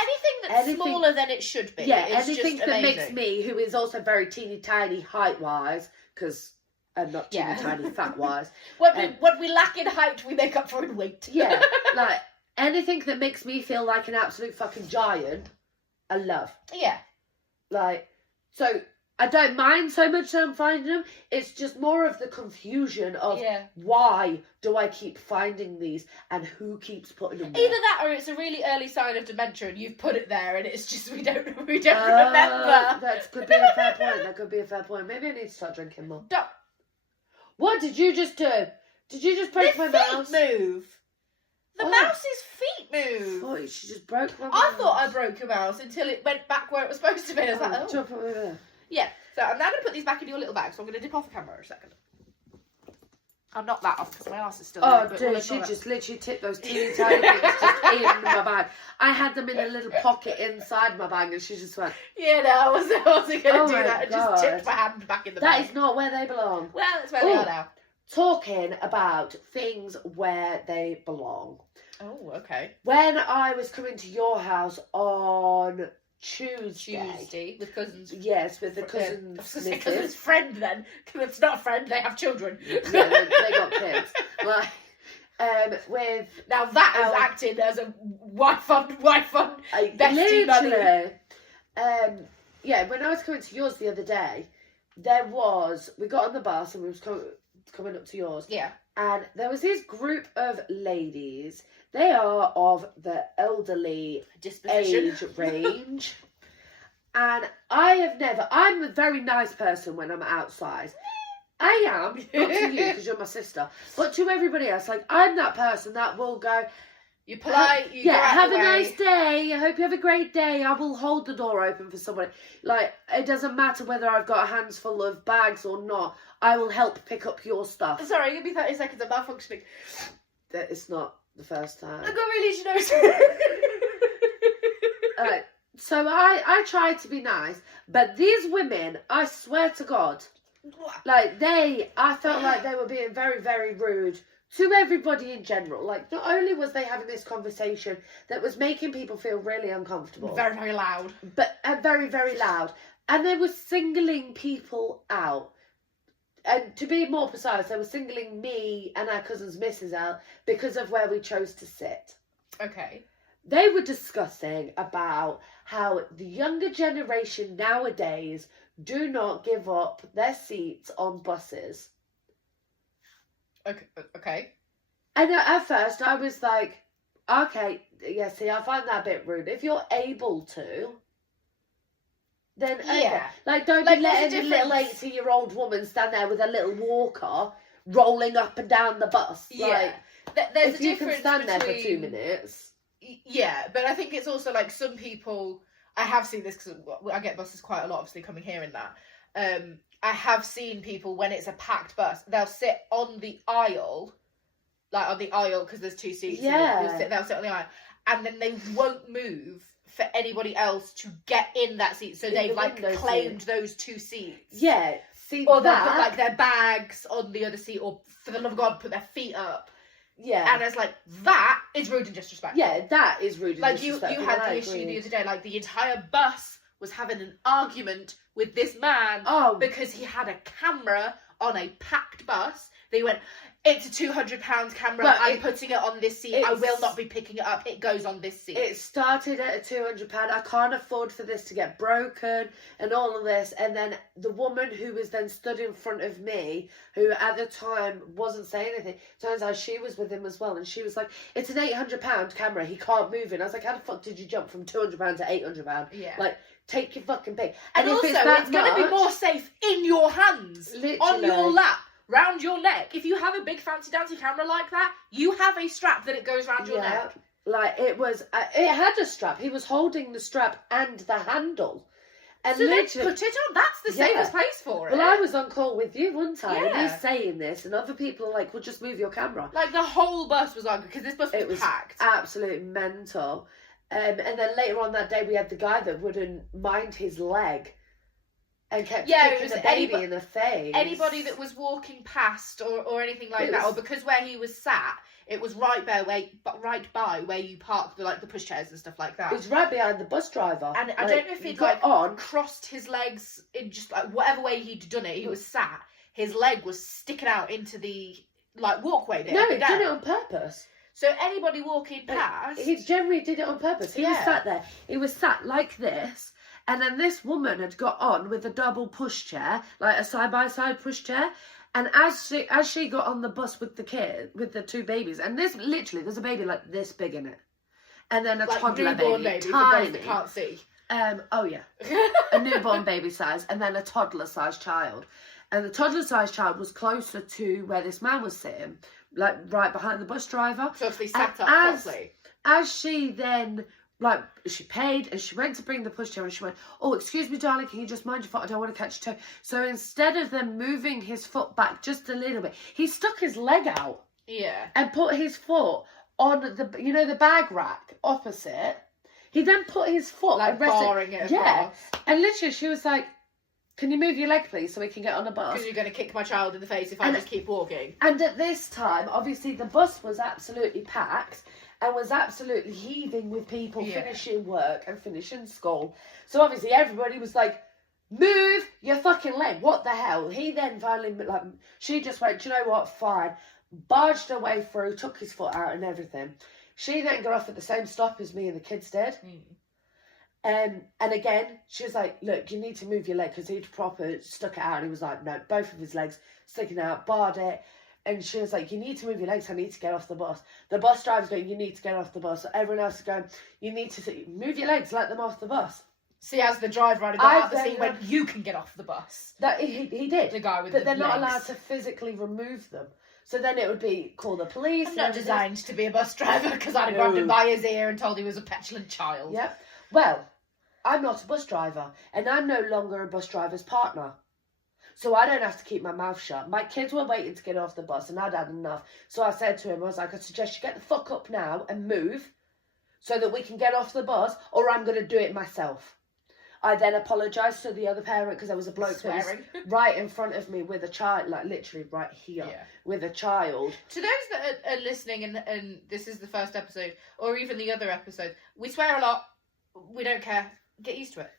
Anything smaller than it should be. Yeah, is anything just that amazing. makes me, who is also very teeny tiny height-wise, because I'm not teeny tiny fat-wise. What we lack in height, we make up for in weight. Yeah, like anything that makes me feel like an absolute fucking giant, I love. Yeah. Like, so I don't mind so much that I'm finding them. It's just more of the confusion of why do I keep finding these and who keeps putting them there. Either that or it's a really early sign of dementia and you've put it there and it's just we don't remember. That could be a fair point. That could be a fair point. Maybe I need to start drinking more. What did you just do? Did you just break my mouse? Move. The mouse's feet move. Oh, she just broke my mouse. I thought I broke a mouse until it went back where it was supposed to be. I was like, oh. Jump over there. Yeah, so I'm now going to put these back in your little bag, so I'm going to dip off the camera a second. I'll knock that off because my arse is still there. Oh, dude, she just literally tipped those teeny tiny things just in my bag. I had them in a little pocket inside my bag and she just went... Yeah, no, I wasn't going to do that. I just tipped my hand back in the bag. That is not where they belong. Well, it's where they are now. Talking about things where they belong. Oh, okay. When I was coming to your house on... Tuesday with cousins. Yes, with the cousins. Cousin's friend then. Because it's not a friend, they have children. Yeah, they got kids. With now that is acting as a wife on bestie buddy. Yeah, when I was coming to yours the other day, we got on the bus and we was coming up to yours. Yeah. And there was this group of ladies. They are of the elderly age range. And I'm a very nice person when I'm outside. I am, not to you because you're my sister, but to everybody else. Like, I'm that person that will go, you're polite, have a nice day, I hope you have a great day, I will hold the door open for somebody. Like, it doesn't matter whether I've got hands full of bags or not, I will help pick up your stuff. Sorry, give me 30 seconds, I'm malfunctioning. It's not the first time. I got really itchy nose. So I tried to be nice, but these women, I swear to God, I felt like they were being very, very rude to everybody in general. Like, not only was they having this conversation that was making people feel really uncomfortable. Very, very loud. But very, very loud. And they were singling people out. and to be more precise, they were singling me and our cousin's missus out because of where we chose to sit. Okay. They were discussing about how the younger generation nowadays do not give up their seats on buses. Okay. And at first I was like, okay, yeah, see, I find that a bit rude. If you're able to, then okay. Yeah. Like, don't Like, be letting a little 80-year-old woman stand there with a little walker rolling up and down the bus. Yeah. Like, There's if a you difference can stand there for between... 2 minutes. Yeah, but I think it's also like some people... I have seen this because I get buses quite a lot, obviously, coming here and that. I have seen people, when it's a packed bus, they'll sit on the aisle, like on the aisle, because there's 2 seats. Yeah. They'll sit on the aisle, and then they won't move for anybody else to get in that seat. So they've like claimed those 2 seats. Yeah. See, or they'll put like their bags on the other seat, or for the love of God, put their feet up. Yeah. And it's like, that is rude and disrespectful. Yeah, that is rude and like disrespectful. You had the issue the other day, like the entire bus was having an argument with this man because he had a camera on a packed bus. They went, it's a £200 camera, but I'm putting it on this seat, I will not be picking it up, it goes on this seat. It started at a £200, I can't afford for this to get broken, and all of this, and then the woman who was then stood in front of me, who at the time wasn't saying anything, turns out she was with him as well, and she was like, it's an £800 camera, he can't move it. And I was like, how the fuck did you jump from £200 to £800? Yeah. Like, take your fucking pick. And also, it's going to be more safe in your hands, on your lap, round your neck. If you have a big fancy dancy camera like that, you have a strap that it goes round your neck. Like, it was, it had a strap. He was holding the strap and the handle. And so they put it on. That's the safest place for it. Well, I was on call with you one time, Yeah. and he's saying this, and other people are like, well, just move your camera. Like, the whole bus was on, because this bus was packed. Absolutely mental. And then later on that day, we had the guy that wouldn't mind his leg and kept kicking the baby in the face. Anybody that was walking past or anything like that, or because where he was sat, it was right by where you park the pushchairs and stuff like that. It was right behind the bus driver. And I don't know if he'd crossed his legs in just like whatever way he'd done it. He was sat. His leg was sticking out into the walkway there. No, he did it on purpose. So anybody walking past... He generally did it on purpose. He was sat there. He was sat like this. And then this woman had got on with a double pushchair, like a side-by-side pushchair. And as she got on the bus with the kid, with the 2 babies, and this, literally, there's a baby like this big in it. And then a toddler baby, tiny. For those that can't see. Oh yeah. A newborn baby size, and then a toddler-sized child. And the toddler-sized child was closer to where this man was sitting, like right behind the bus driver. So obviously sat up properly. As she then, like, she paid and she went to bring the pushchair and she went, oh, excuse me, darling, can you just mind your foot? I don't want to catch your toe. So instead of them moving his foot back just a little bit, he stuck his leg out. Yeah. And put his foot on the, the bag rack opposite. He then put his foot... Like barring it across. Yeah. And literally she was like, can you move your leg, please, so we can get on a bus? Because you're going to kick my child in the face if I just keep walking. And at this time, obviously, the bus was absolutely packed and was absolutely heaving with people finishing work and finishing school. So obviously, everybody was like, move your fucking leg. What the hell? He then finally, like, she just went, do you know what? Fine. Barged her way through, took his foot out and everything. She then got off at the same stop as me and the kids did. And again, she was like, look, you need to move your leg, because he'd proper stuck it out. And he was like, no, both of his legs sticking out, barred it. And she was like, you need to move your legs, I need to get off the bus. The bus driver's going, you need to get off the bus. Everyone else is going, you need to move your legs, let them off the bus. See, as the driver had got out the seat, went, you can get off the bus. That he did. The guy with but they're not allowed to physically remove them. So then it would be, call the police. I'm not designed to be a bus driver, because I'd have grabbed him by his ear and told he was a petulant child. Yep. Well, I'm not a bus driver, and I'm no longer a bus driver's partner. So I don't have to keep my mouth shut. My kids were waiting to get off the bus, and I'd had enough. So I said to him, I was like, I suggest you get the fuck up now and move so that we can get off the bus, or I'm going to do it myself. I then apologised to the other parent, because there was a bloke that was right in front of me with a child, like literally right here, with a child. To those that are listening, and this is the first episode, or even the other episode, we swear a lot. We don't care. Get used to it.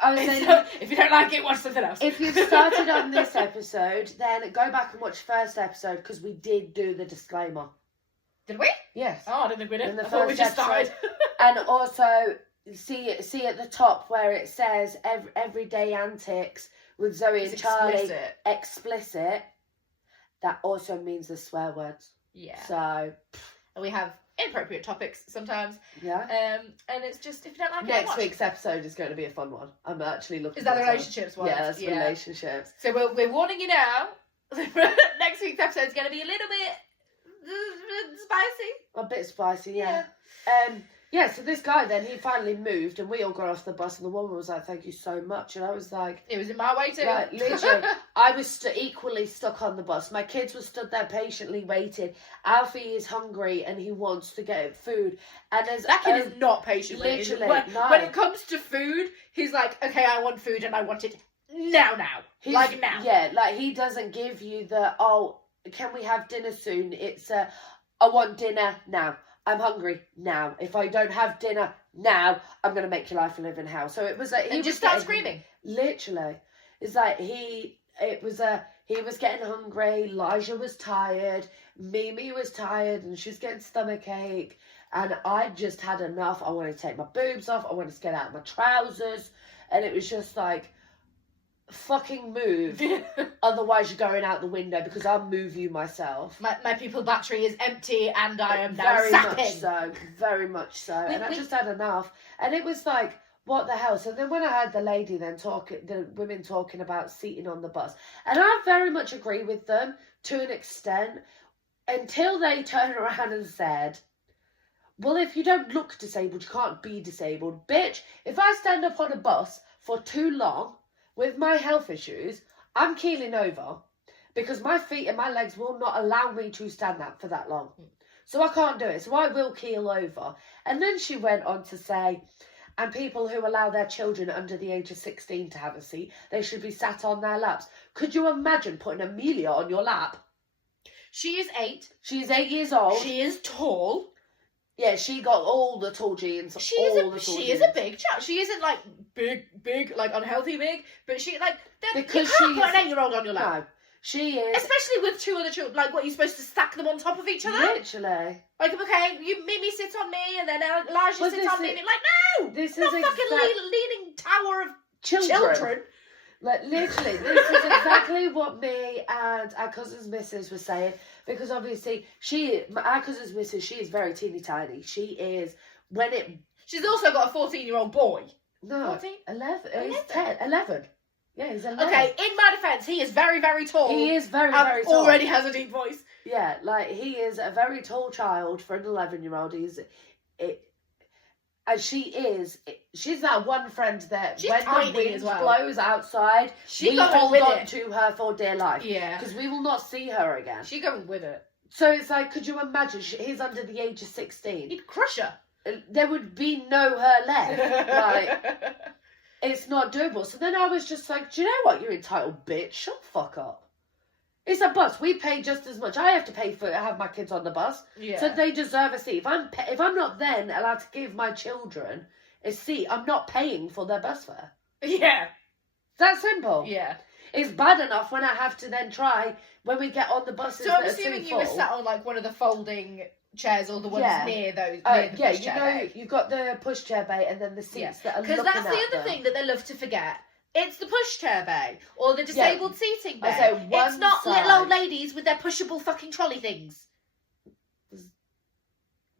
I was saying, if you don't like it, watch something else. If you've started on this episode, then go back and watch first episode because we did do the disclaimer. Did we? Yes. Oh, I didn't think we did. In the I thought we just episode. started. And also see at the top where it says everyday antics with Zoe and Charlie explicit. That also means the swear words. Yeah. So. And we have inappropriate topics sometimes. Yeah. And it's just, if you don't like it, Next week's episode is going to be a fun one. I'm actually looking. Is that the relationships one? Yeah, that's relationships. So we're warning you now. Next week's episode is going to be a little bit spicy. A bit spicy, yeah. So this guy then, he finally moved and we all got off the bus and the woman was like, thank you so much. And I was like... It was in my way too. Like, literally, I was equally stuck on the bus. My kids were stood there patiently waiting. Alfie is hungry and he wants to get food. And there's... That kid is not patient. Literally, when it comes to food, he's like, okay, I want food and I want it now. Like now. Yeah, like he doesn't give you the, can we have dinner soon? It's, I want dinner now. I'm hungry now. If I don't have dinner now, I'm going to make your life a living hell. So it was like... He just started screaming. Literally. It's like he was getting hungry, Elijah was tired, Mimi was tired and she's getting stomachache. And I just had enough. I wanted to take my boobs off. I wanted to get out of my trousers. And it was just like... fucking move. Otherwise you're going out the window because I'll move you myself. My people battery is empty and I am now very sapping. much so. And I just had enough. And it was like, what the hell? So then when I heard the lady then the women talking about seating on the bus, and I very much agree with them to an extent, until they turned around and said, well, if you don't look disabled, you can't be disabled. Bitch, if I stand up on a bus for too long with my health issues, I'm keeling over because my feet and my legs will not allow me to stand up for that long. So I can't do it. So I will keel over. And then she went on to say, and people who allow their children under the age of 16 to have a seat, they should be sat on their laps. Could you imagine putting Amelia on your lap? She is 8. She is 8 years old. She is tall. Yeah, she got all the tall genes. She is a big child. She isn't like big, like unhealthy big, but she like because you can't put an 8-year-old on your lap. No, she is. Especially with 2 other children. Like, what, you're supposed to stack them on top of each other? Literally. Like, okay, Mimi sits on me, and then Elijah sits on me. Like, no, this is not fucking leaning tower of children. Like, literally, this is exactly what me and our cousin's missus were saying. Because obviously, our cousin's missus, she is very teeny tiny. She is, She's also got a 14-year-old boy. No, 14? 11. He's 10. 11. Yeah, he's 11. Okay, in my defence, he is very, very tall. He is very, very tall. Already has a deep voice. Yeah, like, he is a very tall child for an 11-year-old. And she's that one friend that she's when the wind blows outside, we hold on to her for dear life. Yeah. Because we will not see her again. She's going with it. So it's like, could you imagine, he's under the age of 16. He'd crush her. There would be no her left. Like, it's not doable. So then I was just like, do you know what, you entitled bitch? Shut the fuck up. It's a bus. We pay just as much. I have to pay to have my kids on the bus. Yeah. So they deserve a seat. If I'm not then allowed to give my children a seat, I'm not paying for their bus fare. Yeah. That simple. Yeah. It's bad enough when I have to then try when we get on the buses. So I'm assuming you were sat on like one of the folding chairs or the ones near those. Near the push chair bay. You've got the pushchair bay and then the seats that are looking at them. Because that's the other thing that they love to forget. It's the pushchair bay or the disabled seating bay. It's not little old ladies with their pushable fucking trolley things.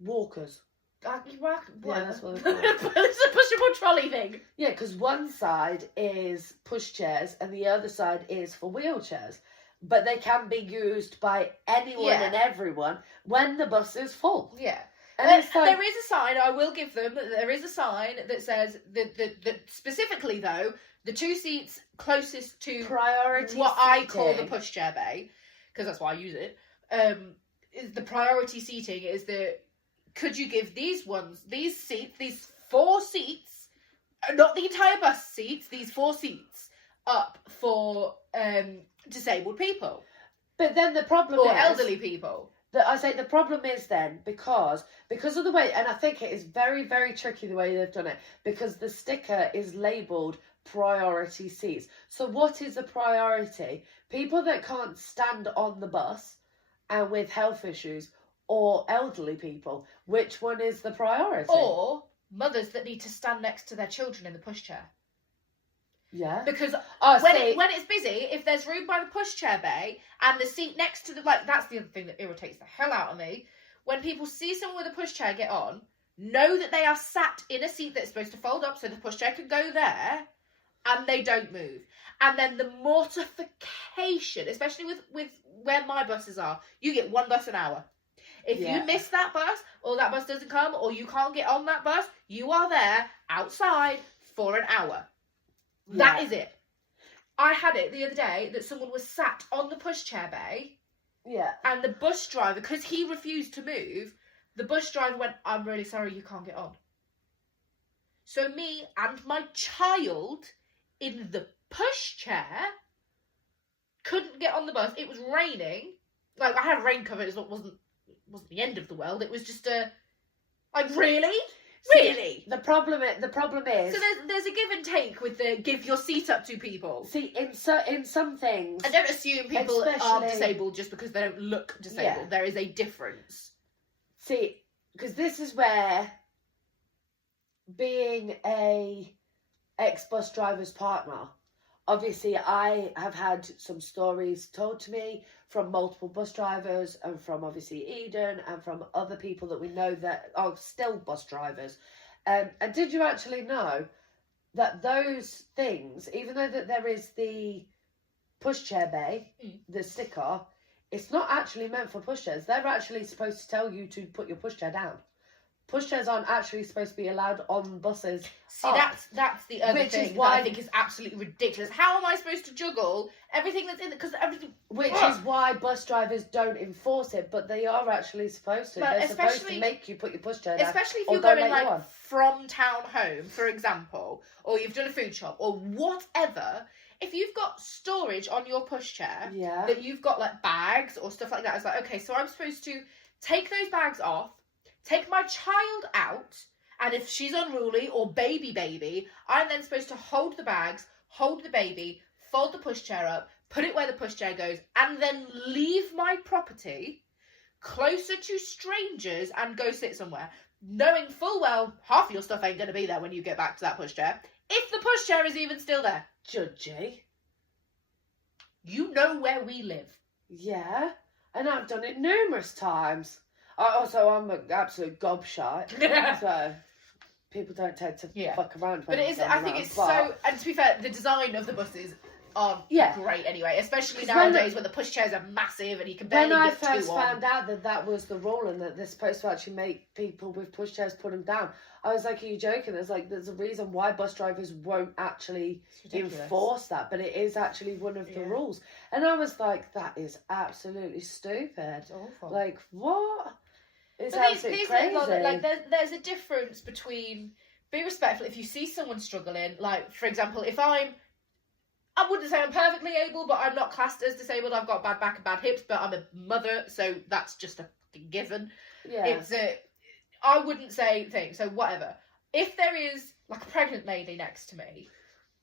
Walkers. Yeah, that's what they're called. It's a pushable trolley thing. Yeah, because one side is pushchairs and the other side is for wheelchairs. But they can be used by anyone and everyone when the bus is full. Yeah. And there is a sign, I will give them, there is a sign that says, that specifically though, the 2 seats closest to priority what seating. I call the pushchair bay, because that's why I use it, is the priority seating is that, could you give these seats, these 4 seats, not the entire bus seats, these 4 seats, up for disabled people. But then the problem or is... elderly people. I say the problem is then because of the way, and I think it is very, very tricky the way they've done it, because the sticker is labelled priority seats. So what is a priority? People that can't stand on the bus and with health issues, or elderly people. Which one is the priority? Or mothers that need to stand next to their children in the pushchair. Yeah. Because Oh, when it's busy, if there's room by the pushchair bay and the seat next to the, like, that's the other thing that irritates the hell out of me. When people see someone with a pushchair get on, know that they are sat in a seat that's supposed to fold up so the pushchair can go there, and they don't move. And then the mortification, especially with where my buses are, you get one bus an hour. If you miss that bus, or that bus doesn't come, or you can't get on that bus, you are there outside for an hour. That is it. I had it the other day that someone was sat on the pushchair bay. Yeah. And the bus driver, because he refused to move, the bus driver went, "I'm really sorry, you can't get on." So me and my child in the pushchair couldn't get on the bus. It was raining. Like, I had a rain cover. It wasn't the end of the world. It was just like, really? Really? The problem is. So there's a give and take with the give your seat up to people. See, in some things. And don't assume people are disabled just because they don't look disabled. Yeah. There is a difference. See, because this is where being a ex-bus driver's partner, obviously I have had some stories told to me from multiple bus drivers and from obviously Eden and from other people that we know that are still bus drivers. And did you actually know that those things, even though that there is the pushchair bay, the sticker, it's not actually meant for pushchairs. They're actually supposed to tell you to put your pushchair down. Pushchairs aren't actually supposed to be allowed on buses. See, that's the other thing that I think is absolutely ridiculous. How am I supposed to juggle everything that's in it? Because everything... Which is why bus drivers don't enforce it, but they are actually supposed to. They're supposed to make you put your pushchair down. Especially if you're going, like, from town home, for example, or you've done a food shop, or whatever... If you've got storage on your pushchair, that you've got, like, bags or stuff like that, it's like, okay, so I'm supposed to take those bags off, take my child out, and if she's unruly or baby, I'm then supposed to hold the bags, hold the baby, fold the pushchair up, put it where the pushchair goes, and then leave my property closer to strangers and go sit somewhere, knowing full well half of your stuff ain't going to be there when you get back to that pushchair, if the pushchair is even still there. Judgy. You know where we live. Yeah, and I've done it numerous times. Also, I'm an absolute gobshite, so people don't tend to fuck around. But it is. I think it's so. And to be fair, the design of the buses are great anyway, especially nowadays when the pushchairs are massive and you can barely get two on. When I first found out that was the rule and that they're supposed to actually make people with pushchairs put them down, I was like, "Are you joking?" There's a reason why bus drivers won't actually enforce that, but it is actually one of the rules. And I was like, "That is absolutely stupid. It's awful. Like, what? It's absolutely crazy." Like, there's a difference between be respectful if you see someone struggling. Like, for example, if I wouldn't say I'm perfectly able, but I'm not classed as disabled. I've got bad back and bad hips, but I'm a mother, so that's just a given. Yeah. I wouldn't say things, so whatever. If there is, like, a pregnant lady next to me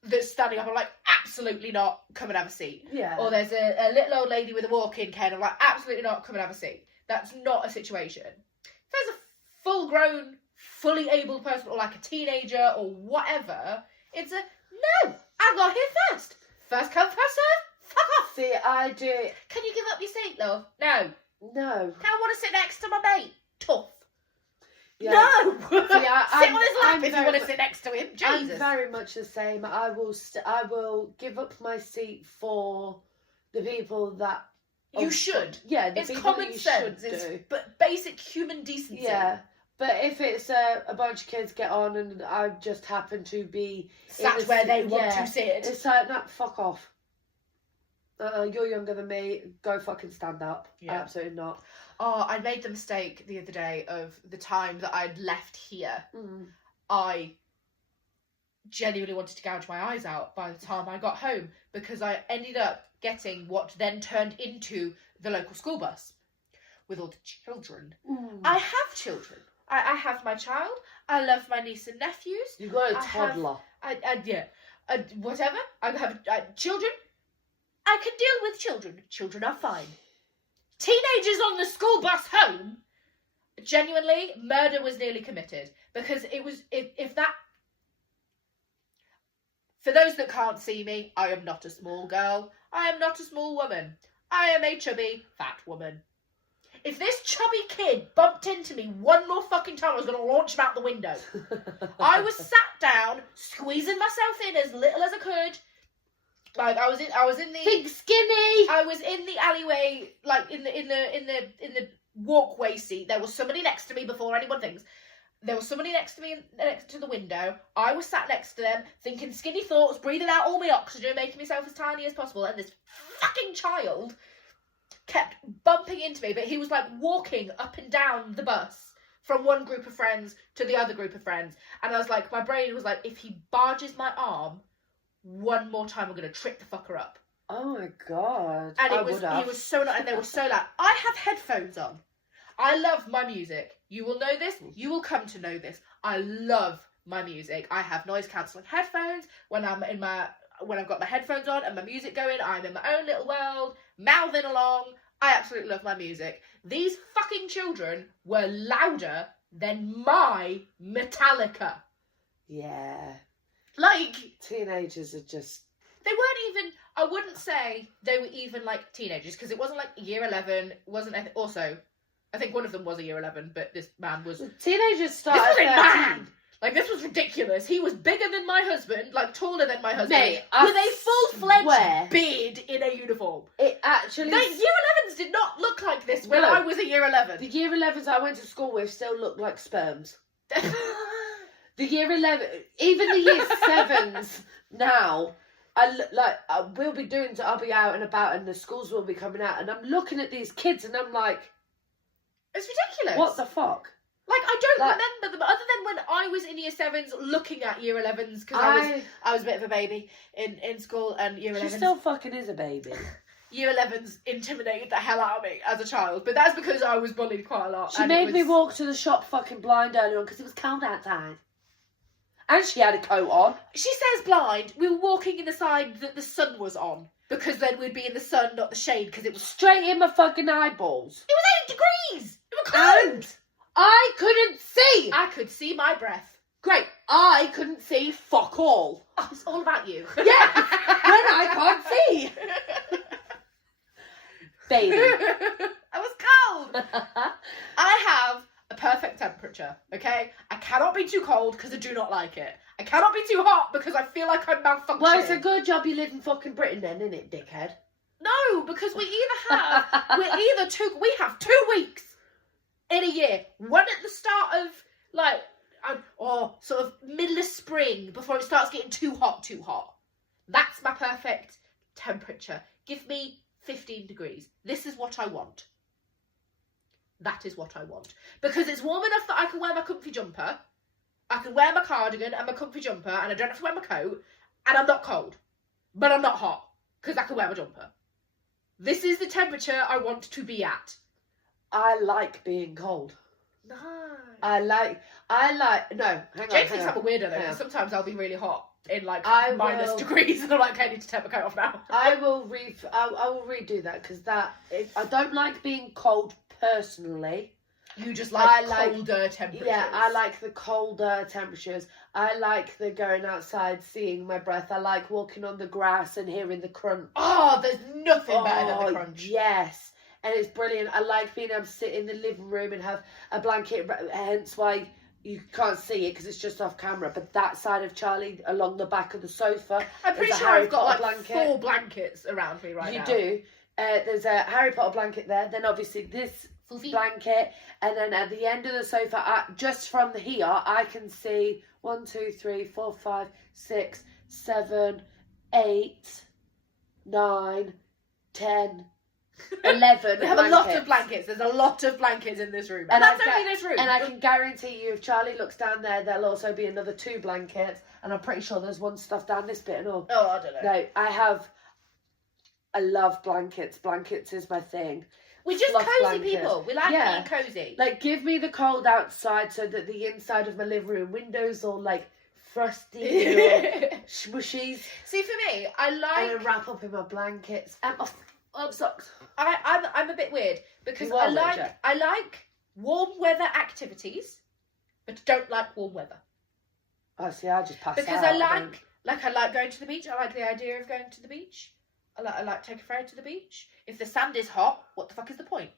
that's standing up, I'm like, absolutely not, come and have a seat. Yeah. Or there's a little old lady with a walk-in cane, I'm like, absolutely not, come and have a seat. That's not a situation. If there's a full-grown, fully able person, or like a teenager, or whatever, it's no, I got here first. First come, first serve. Fuck off. See, I do. Can you give up your seat, love? No. No. I want to sit next to my mate. Tough. Yeah. No. See, sit on his lap if you want to sit next to him. Jesus. I'm very much the same. I will give up my seat for the people that you should. Yeah, it's common sense. But basic human decency. Yeah. But if it's a bunch of kids get on and I just happen to be sat where they want to sit, it's like, no, fuck off. You're younger than me. Go fucking stand up. Yeah. Absolutely not. Oh, I made the mistake the other day of the time that I'd left here. I genuinely wanted to gouge my eyes out by the time I got home because I ended up getting what then turned into the local school bus, with all the children. Ooh. I have children. I have my child. I love my niece and nephews. You got a toddler. Whatever. I have children. I can deal with children. Children are fine. Teenagers on the school bus home. Genuinely, murder was nearly committed because it was if that. For those that can't see me, I am not a small girl. I am not a small woman. I am a chubby, fat woman. If this chubby kid bumped into me one more fucking time, I was going to launch him out the window. I was sat down, squeezing myself in as little as I could. Like I was in the Big skinny. I was in the alleyway, like in the walkway seat. There was somebody next to me before anyone thinks. There was somebody next to me, next to the window. I was sat next to them, thinking skinny thoughts, breathing out all my oxygen, making myself as tiny as possible. And this fucking child kept bumping into me, but he was like walking up and down the bus from one group of friends to the other group of friends. And I was like, my brain was like, if he barges my arm one more time, I'm going to trip the fucker up. Oh my God. And he was so loud, and they were so loud. I have headphones on. I love my music. You will know this. You will come to know this. I love my music. I have noise cancelling headphones when I've got my headphones on and my music going. I'm in my own little world, mouthing along. I absolutely love my music. These fucking children were louder than my Metallica. Yeah. Like, teenagers are just. They weren't even. I wouldn't say they were even like teenagers because it wasn't like year 11. Wasn't also. I think one of them was a year 11, but this man was... Teenagers started This was a 13. man! Like, this was ridiculous. He was bigger than my husband, like, taller than my husband, Mate, with a full-fledged beard in a uniform. It actually... The year 11s did not look like this when I was a year 11. The year 11s I went to school with still looked like sperms. The year 11... Even the year 7s now... I'll be out and about and the schools will be coming out and I'm looking at these kids and I'm like... It's ridiculous. What the fuck? Like, I don't remember them, other than when I was in year 7s looking at year 11s, because I was a bit of a baby in school, and year 11s... She still fucking is a baby. Year 11s intimidated the hell out of me as a child, but that's because I was bullied quite a lot. She made me walk to the shop fucking blind earlier on because it was cold outside. And she had a coat on. She says blind. We were walking in the side that the sun was on, because then we'd be in the sun, not the shade, because it was... Straight in my fucking eyeballs. It was 8 degrees! It was cold! And I couldn't see! I could see my breath. Great. I couldn't see fuck all. Oh, it's all about you. Yeah, when I can't see. Baby. I was cold. I have a perfect temperature, okay? I cannot be too cold because I do not like it. I cannot be too hot because I feel like I'm malfunctioning. Well, it's a good job you live in fucking Britain then, isn't it, dickhead? No, because we have 2 weeks in a year. One at the start of, like, or sort of middle of spring before it starts getting too hot. That's my perfect temperature. Give me 15 degrees. This is what I want. That is what I want. Because it's warm enough that I can wear my comfy jumper, I can wear my cardigan and my comfy jumper, and I don't have to wear my coat, and I'm not cold. But I'm not hot, because I can wear my jumper. This is the temperature I want to be at. I like being cold. No. No, hang on. James thinks I'm a weirdo though, because sometimes I'll be really hot in like minus degrees, and I'm like, I need to take my coat off now. I will redo that, because I don't like being cold personally. You just like colder temperatures. Yeah, I like the colder temperatures. I like the going outside, seeing my breath. I like walking on the grass and hearing the crunch. Oh, there's nothing better than the crunch. Yes. And it's brilliant. I like being able to sit in the living room and have a blanket, hence why you can't see it because it's just off camera. But that side of Charlie along the back of the sofa. I'm pretty sure I've got like 4 blankets around me right now. You do. There's a Harry Potter blanket there. Then obviously this blanket, and then at the end of the sofa, just from here, I can see 1, 2, 3, 4, 5, 6, 7, 8, 9, 10, 11. We have a lot of blankets. There's a lot of blankets in this room. And that's only this room. And I can guarantee you, if Charlie looks down there, there'll also be another 2 blankets. And I'm pretty sure there's one stuffed down this bit and all. Oh, I don't know. No, I love blankets. Blankets is my thing. We're just fluff cozy blankets. people. We like Yeah. being cozy. Like, give me the cold outside so that the inside of my living room windows all like frosty or smushies. See, for me, I And like. I wrap up in my blankets and my socks. I'm a bit weird because You are I weird, like yeah. I like warm weather activities, but don't like warm weather Oh, see, I just pass because out. I like going to the beach. I like the idea of going to the beach. I like taking a ferry to the beach. If the sand is hot, what the fuck is the point?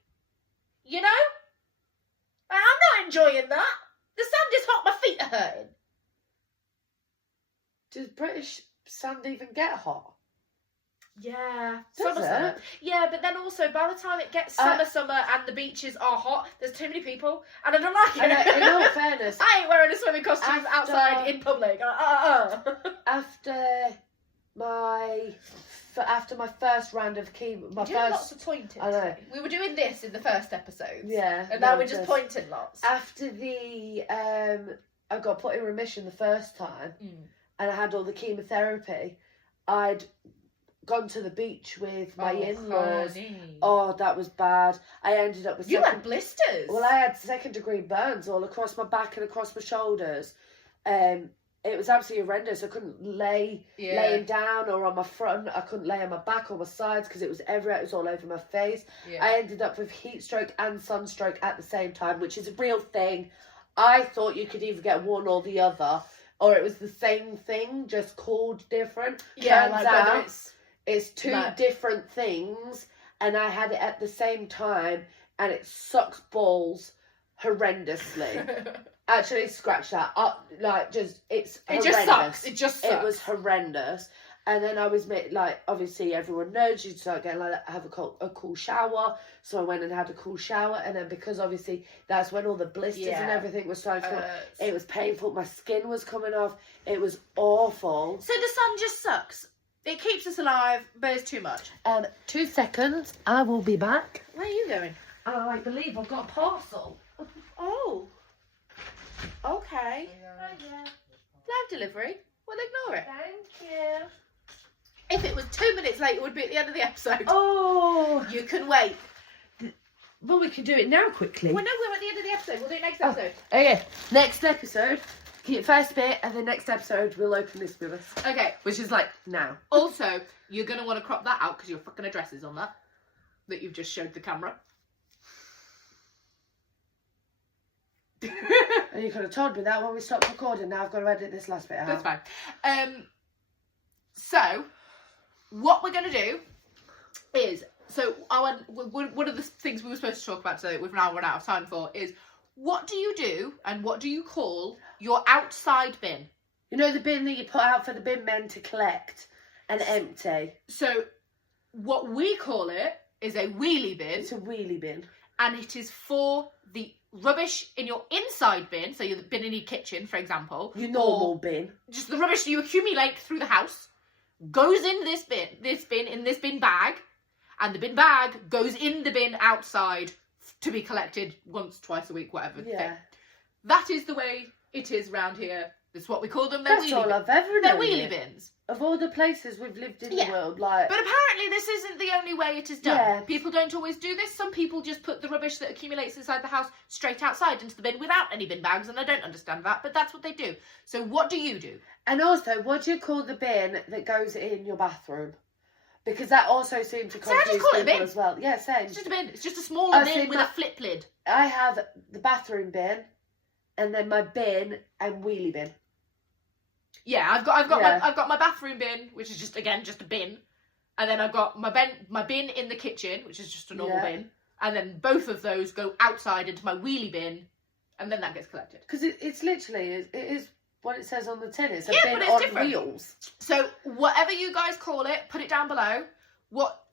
You know, I'm not enjoying that. The sand is hot. My feet are hurting. Does British sand even get hot? Yeah, Does summer. it? Yeah, but then also by the time it gets summer and the beaches are hot, there's too many people, and I don't like it. In all fairness, I ain't wearing a swimming costume outside in public. after my first round of chemo, We're doing lots of pointing. I know. Today. We were doing this in the first episode. Yeah, and now no, we're just pointing lots. After the I got put in remission the first time, and I had all the chemotherapy. I'd gone to the beach with my in-laws. Honey. Oh, that was bad. I ended up with You had blisters. Well, I had second-degree burns all across my back and across my shoulders. It was absolutely horrendous. I couldn't laying down or on my front. I couldn't lay on my back or my sides because it was everywhere. It was all over my face. Yeah. I ended up with heat stroke and sunstroke at the same time, which is a real thing. I thought you could either get one or the other, or it was the same thing, just called different. Yeah, Turns like out whether it's two different things, and I had it at the same time, and it sucks balls horrendously. Actually, scratch that. It's horrendous. just sucks. It just sucks. It was horrendous. And then I was obviously everyone knows you start getting have a cool shower. So I went and had a cool shower, and then because obviously that's when all the blisters and everything was starting to come off, it was painful. My skin was coming off. It was awful. So the sun just sucks. It keeps us alive, but it's too much. 2 seconds. I will be back. Where are you going? I believe I've got a parcel. Oh. Okay. Live delivery. We'll ignore it. Thank you. If it was 2 minutes late, it would be at the end of the episode. Oh. You can wait. Well, we can do it now quickly. Well, no, we're at the end of the episode. We'll do it next episode. Okay. Next episode. Keep first bit, and the next episode we'll open this with us. Okay. Which is like now. Also, you're going to want to crop that out because your fucking address is on that you've just showed the camera. And you could have told me that when we stopped recording. Now I've got to edit this last bit out. That's fine. So, what we're going to do is, one of the things we were supposed to talk about today that we've now run out of time for is, what do you do and what do you call your outside bin? You know the bin that you put out for the bin men to collect and empty? So, what we call it is a wheelie bin. It's a wheelie bin. And it is for the rubbish in your inside bin, so your bin in your kitchen, for example. Your normal bin. Just the rubbish you accumulate through the house goes in this bin bag, and the bin bag goes in the bin outside to be collected once, twice a week, whatever. Yeah. That is the way it is round here. That's what we call them. They're That's wheelie all bins. I've ever known. They're wheelie bins. Of all the places we've lived in the world, like... But apparently this isn't the only way it is done. Yeah. People don't always do this. Some people just put the rubbish that accumulates inside the house straight outside into the bin without any bin bags, and I don't understand that, but that's what they do. So what do you do? And also, what do you call the bin that goes in your bathroom? Because that also seems to confuse people as well. Yeah, same. It's just a bin. It's just a smaller bin with a flip lid. I have the bathroom bin, and then my bin and wheelie bin. Yeah, I've got my bathroom bin, which is just a bin, and then I've got my bin in the kitchen, which is just a normal bin, and then both of those go outside into my wheelie bin, and then that gets collected. Because it's literally it is what it says on the tin. It's a bin but it's on different. wheels. So whatever you guys call it, put it down below.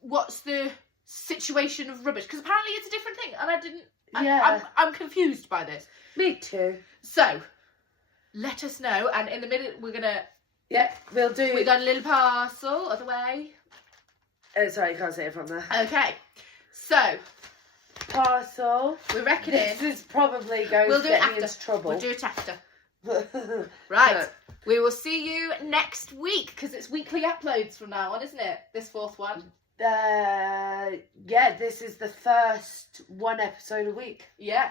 What's the situation of rubbish? Because apparently it's a different thing, and I didn't. I'm confused by this. Me too. So. Let us know, and in a minute we're gonna. Yeah, we'll do. We got a little parcel other way. Oh, sorry, you can't see it from there. Okay, so parcel. We're reckoning. This is probably going to get me into trouble. We'll do it after. Right. We will see you next week because it's weekly uploads from now on, isn't it? This fourth one. this is the first one episode a week. Yeah.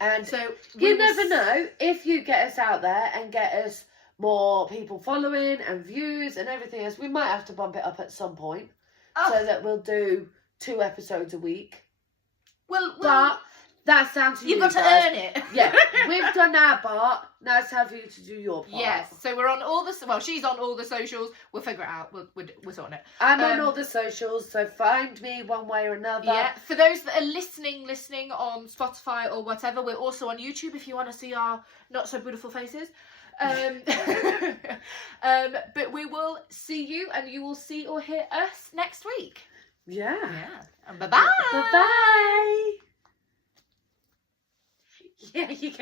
And so you never know, if you get us out there and get us more people following and views and everything else, we might have to bump it up at some point so that we'll do 2 episodes a week. But that's down to you. You've got to guys. earn it. Yeah, we've done our part. Now it's time for you to do your part. Yes, so we're on all the... Well, she's on all the socials. We'll figure it out. We're sorting it. I'm on all the socials, so find me one way or another. Yeah, for those that are listening on Spotify or whatever, we're also on YouTube if you want to see our not-so-beautiful faces. But we will see you, and you will see or hear us next week. Yeah. And bye-bye. Bye-bye. Yeah, you can...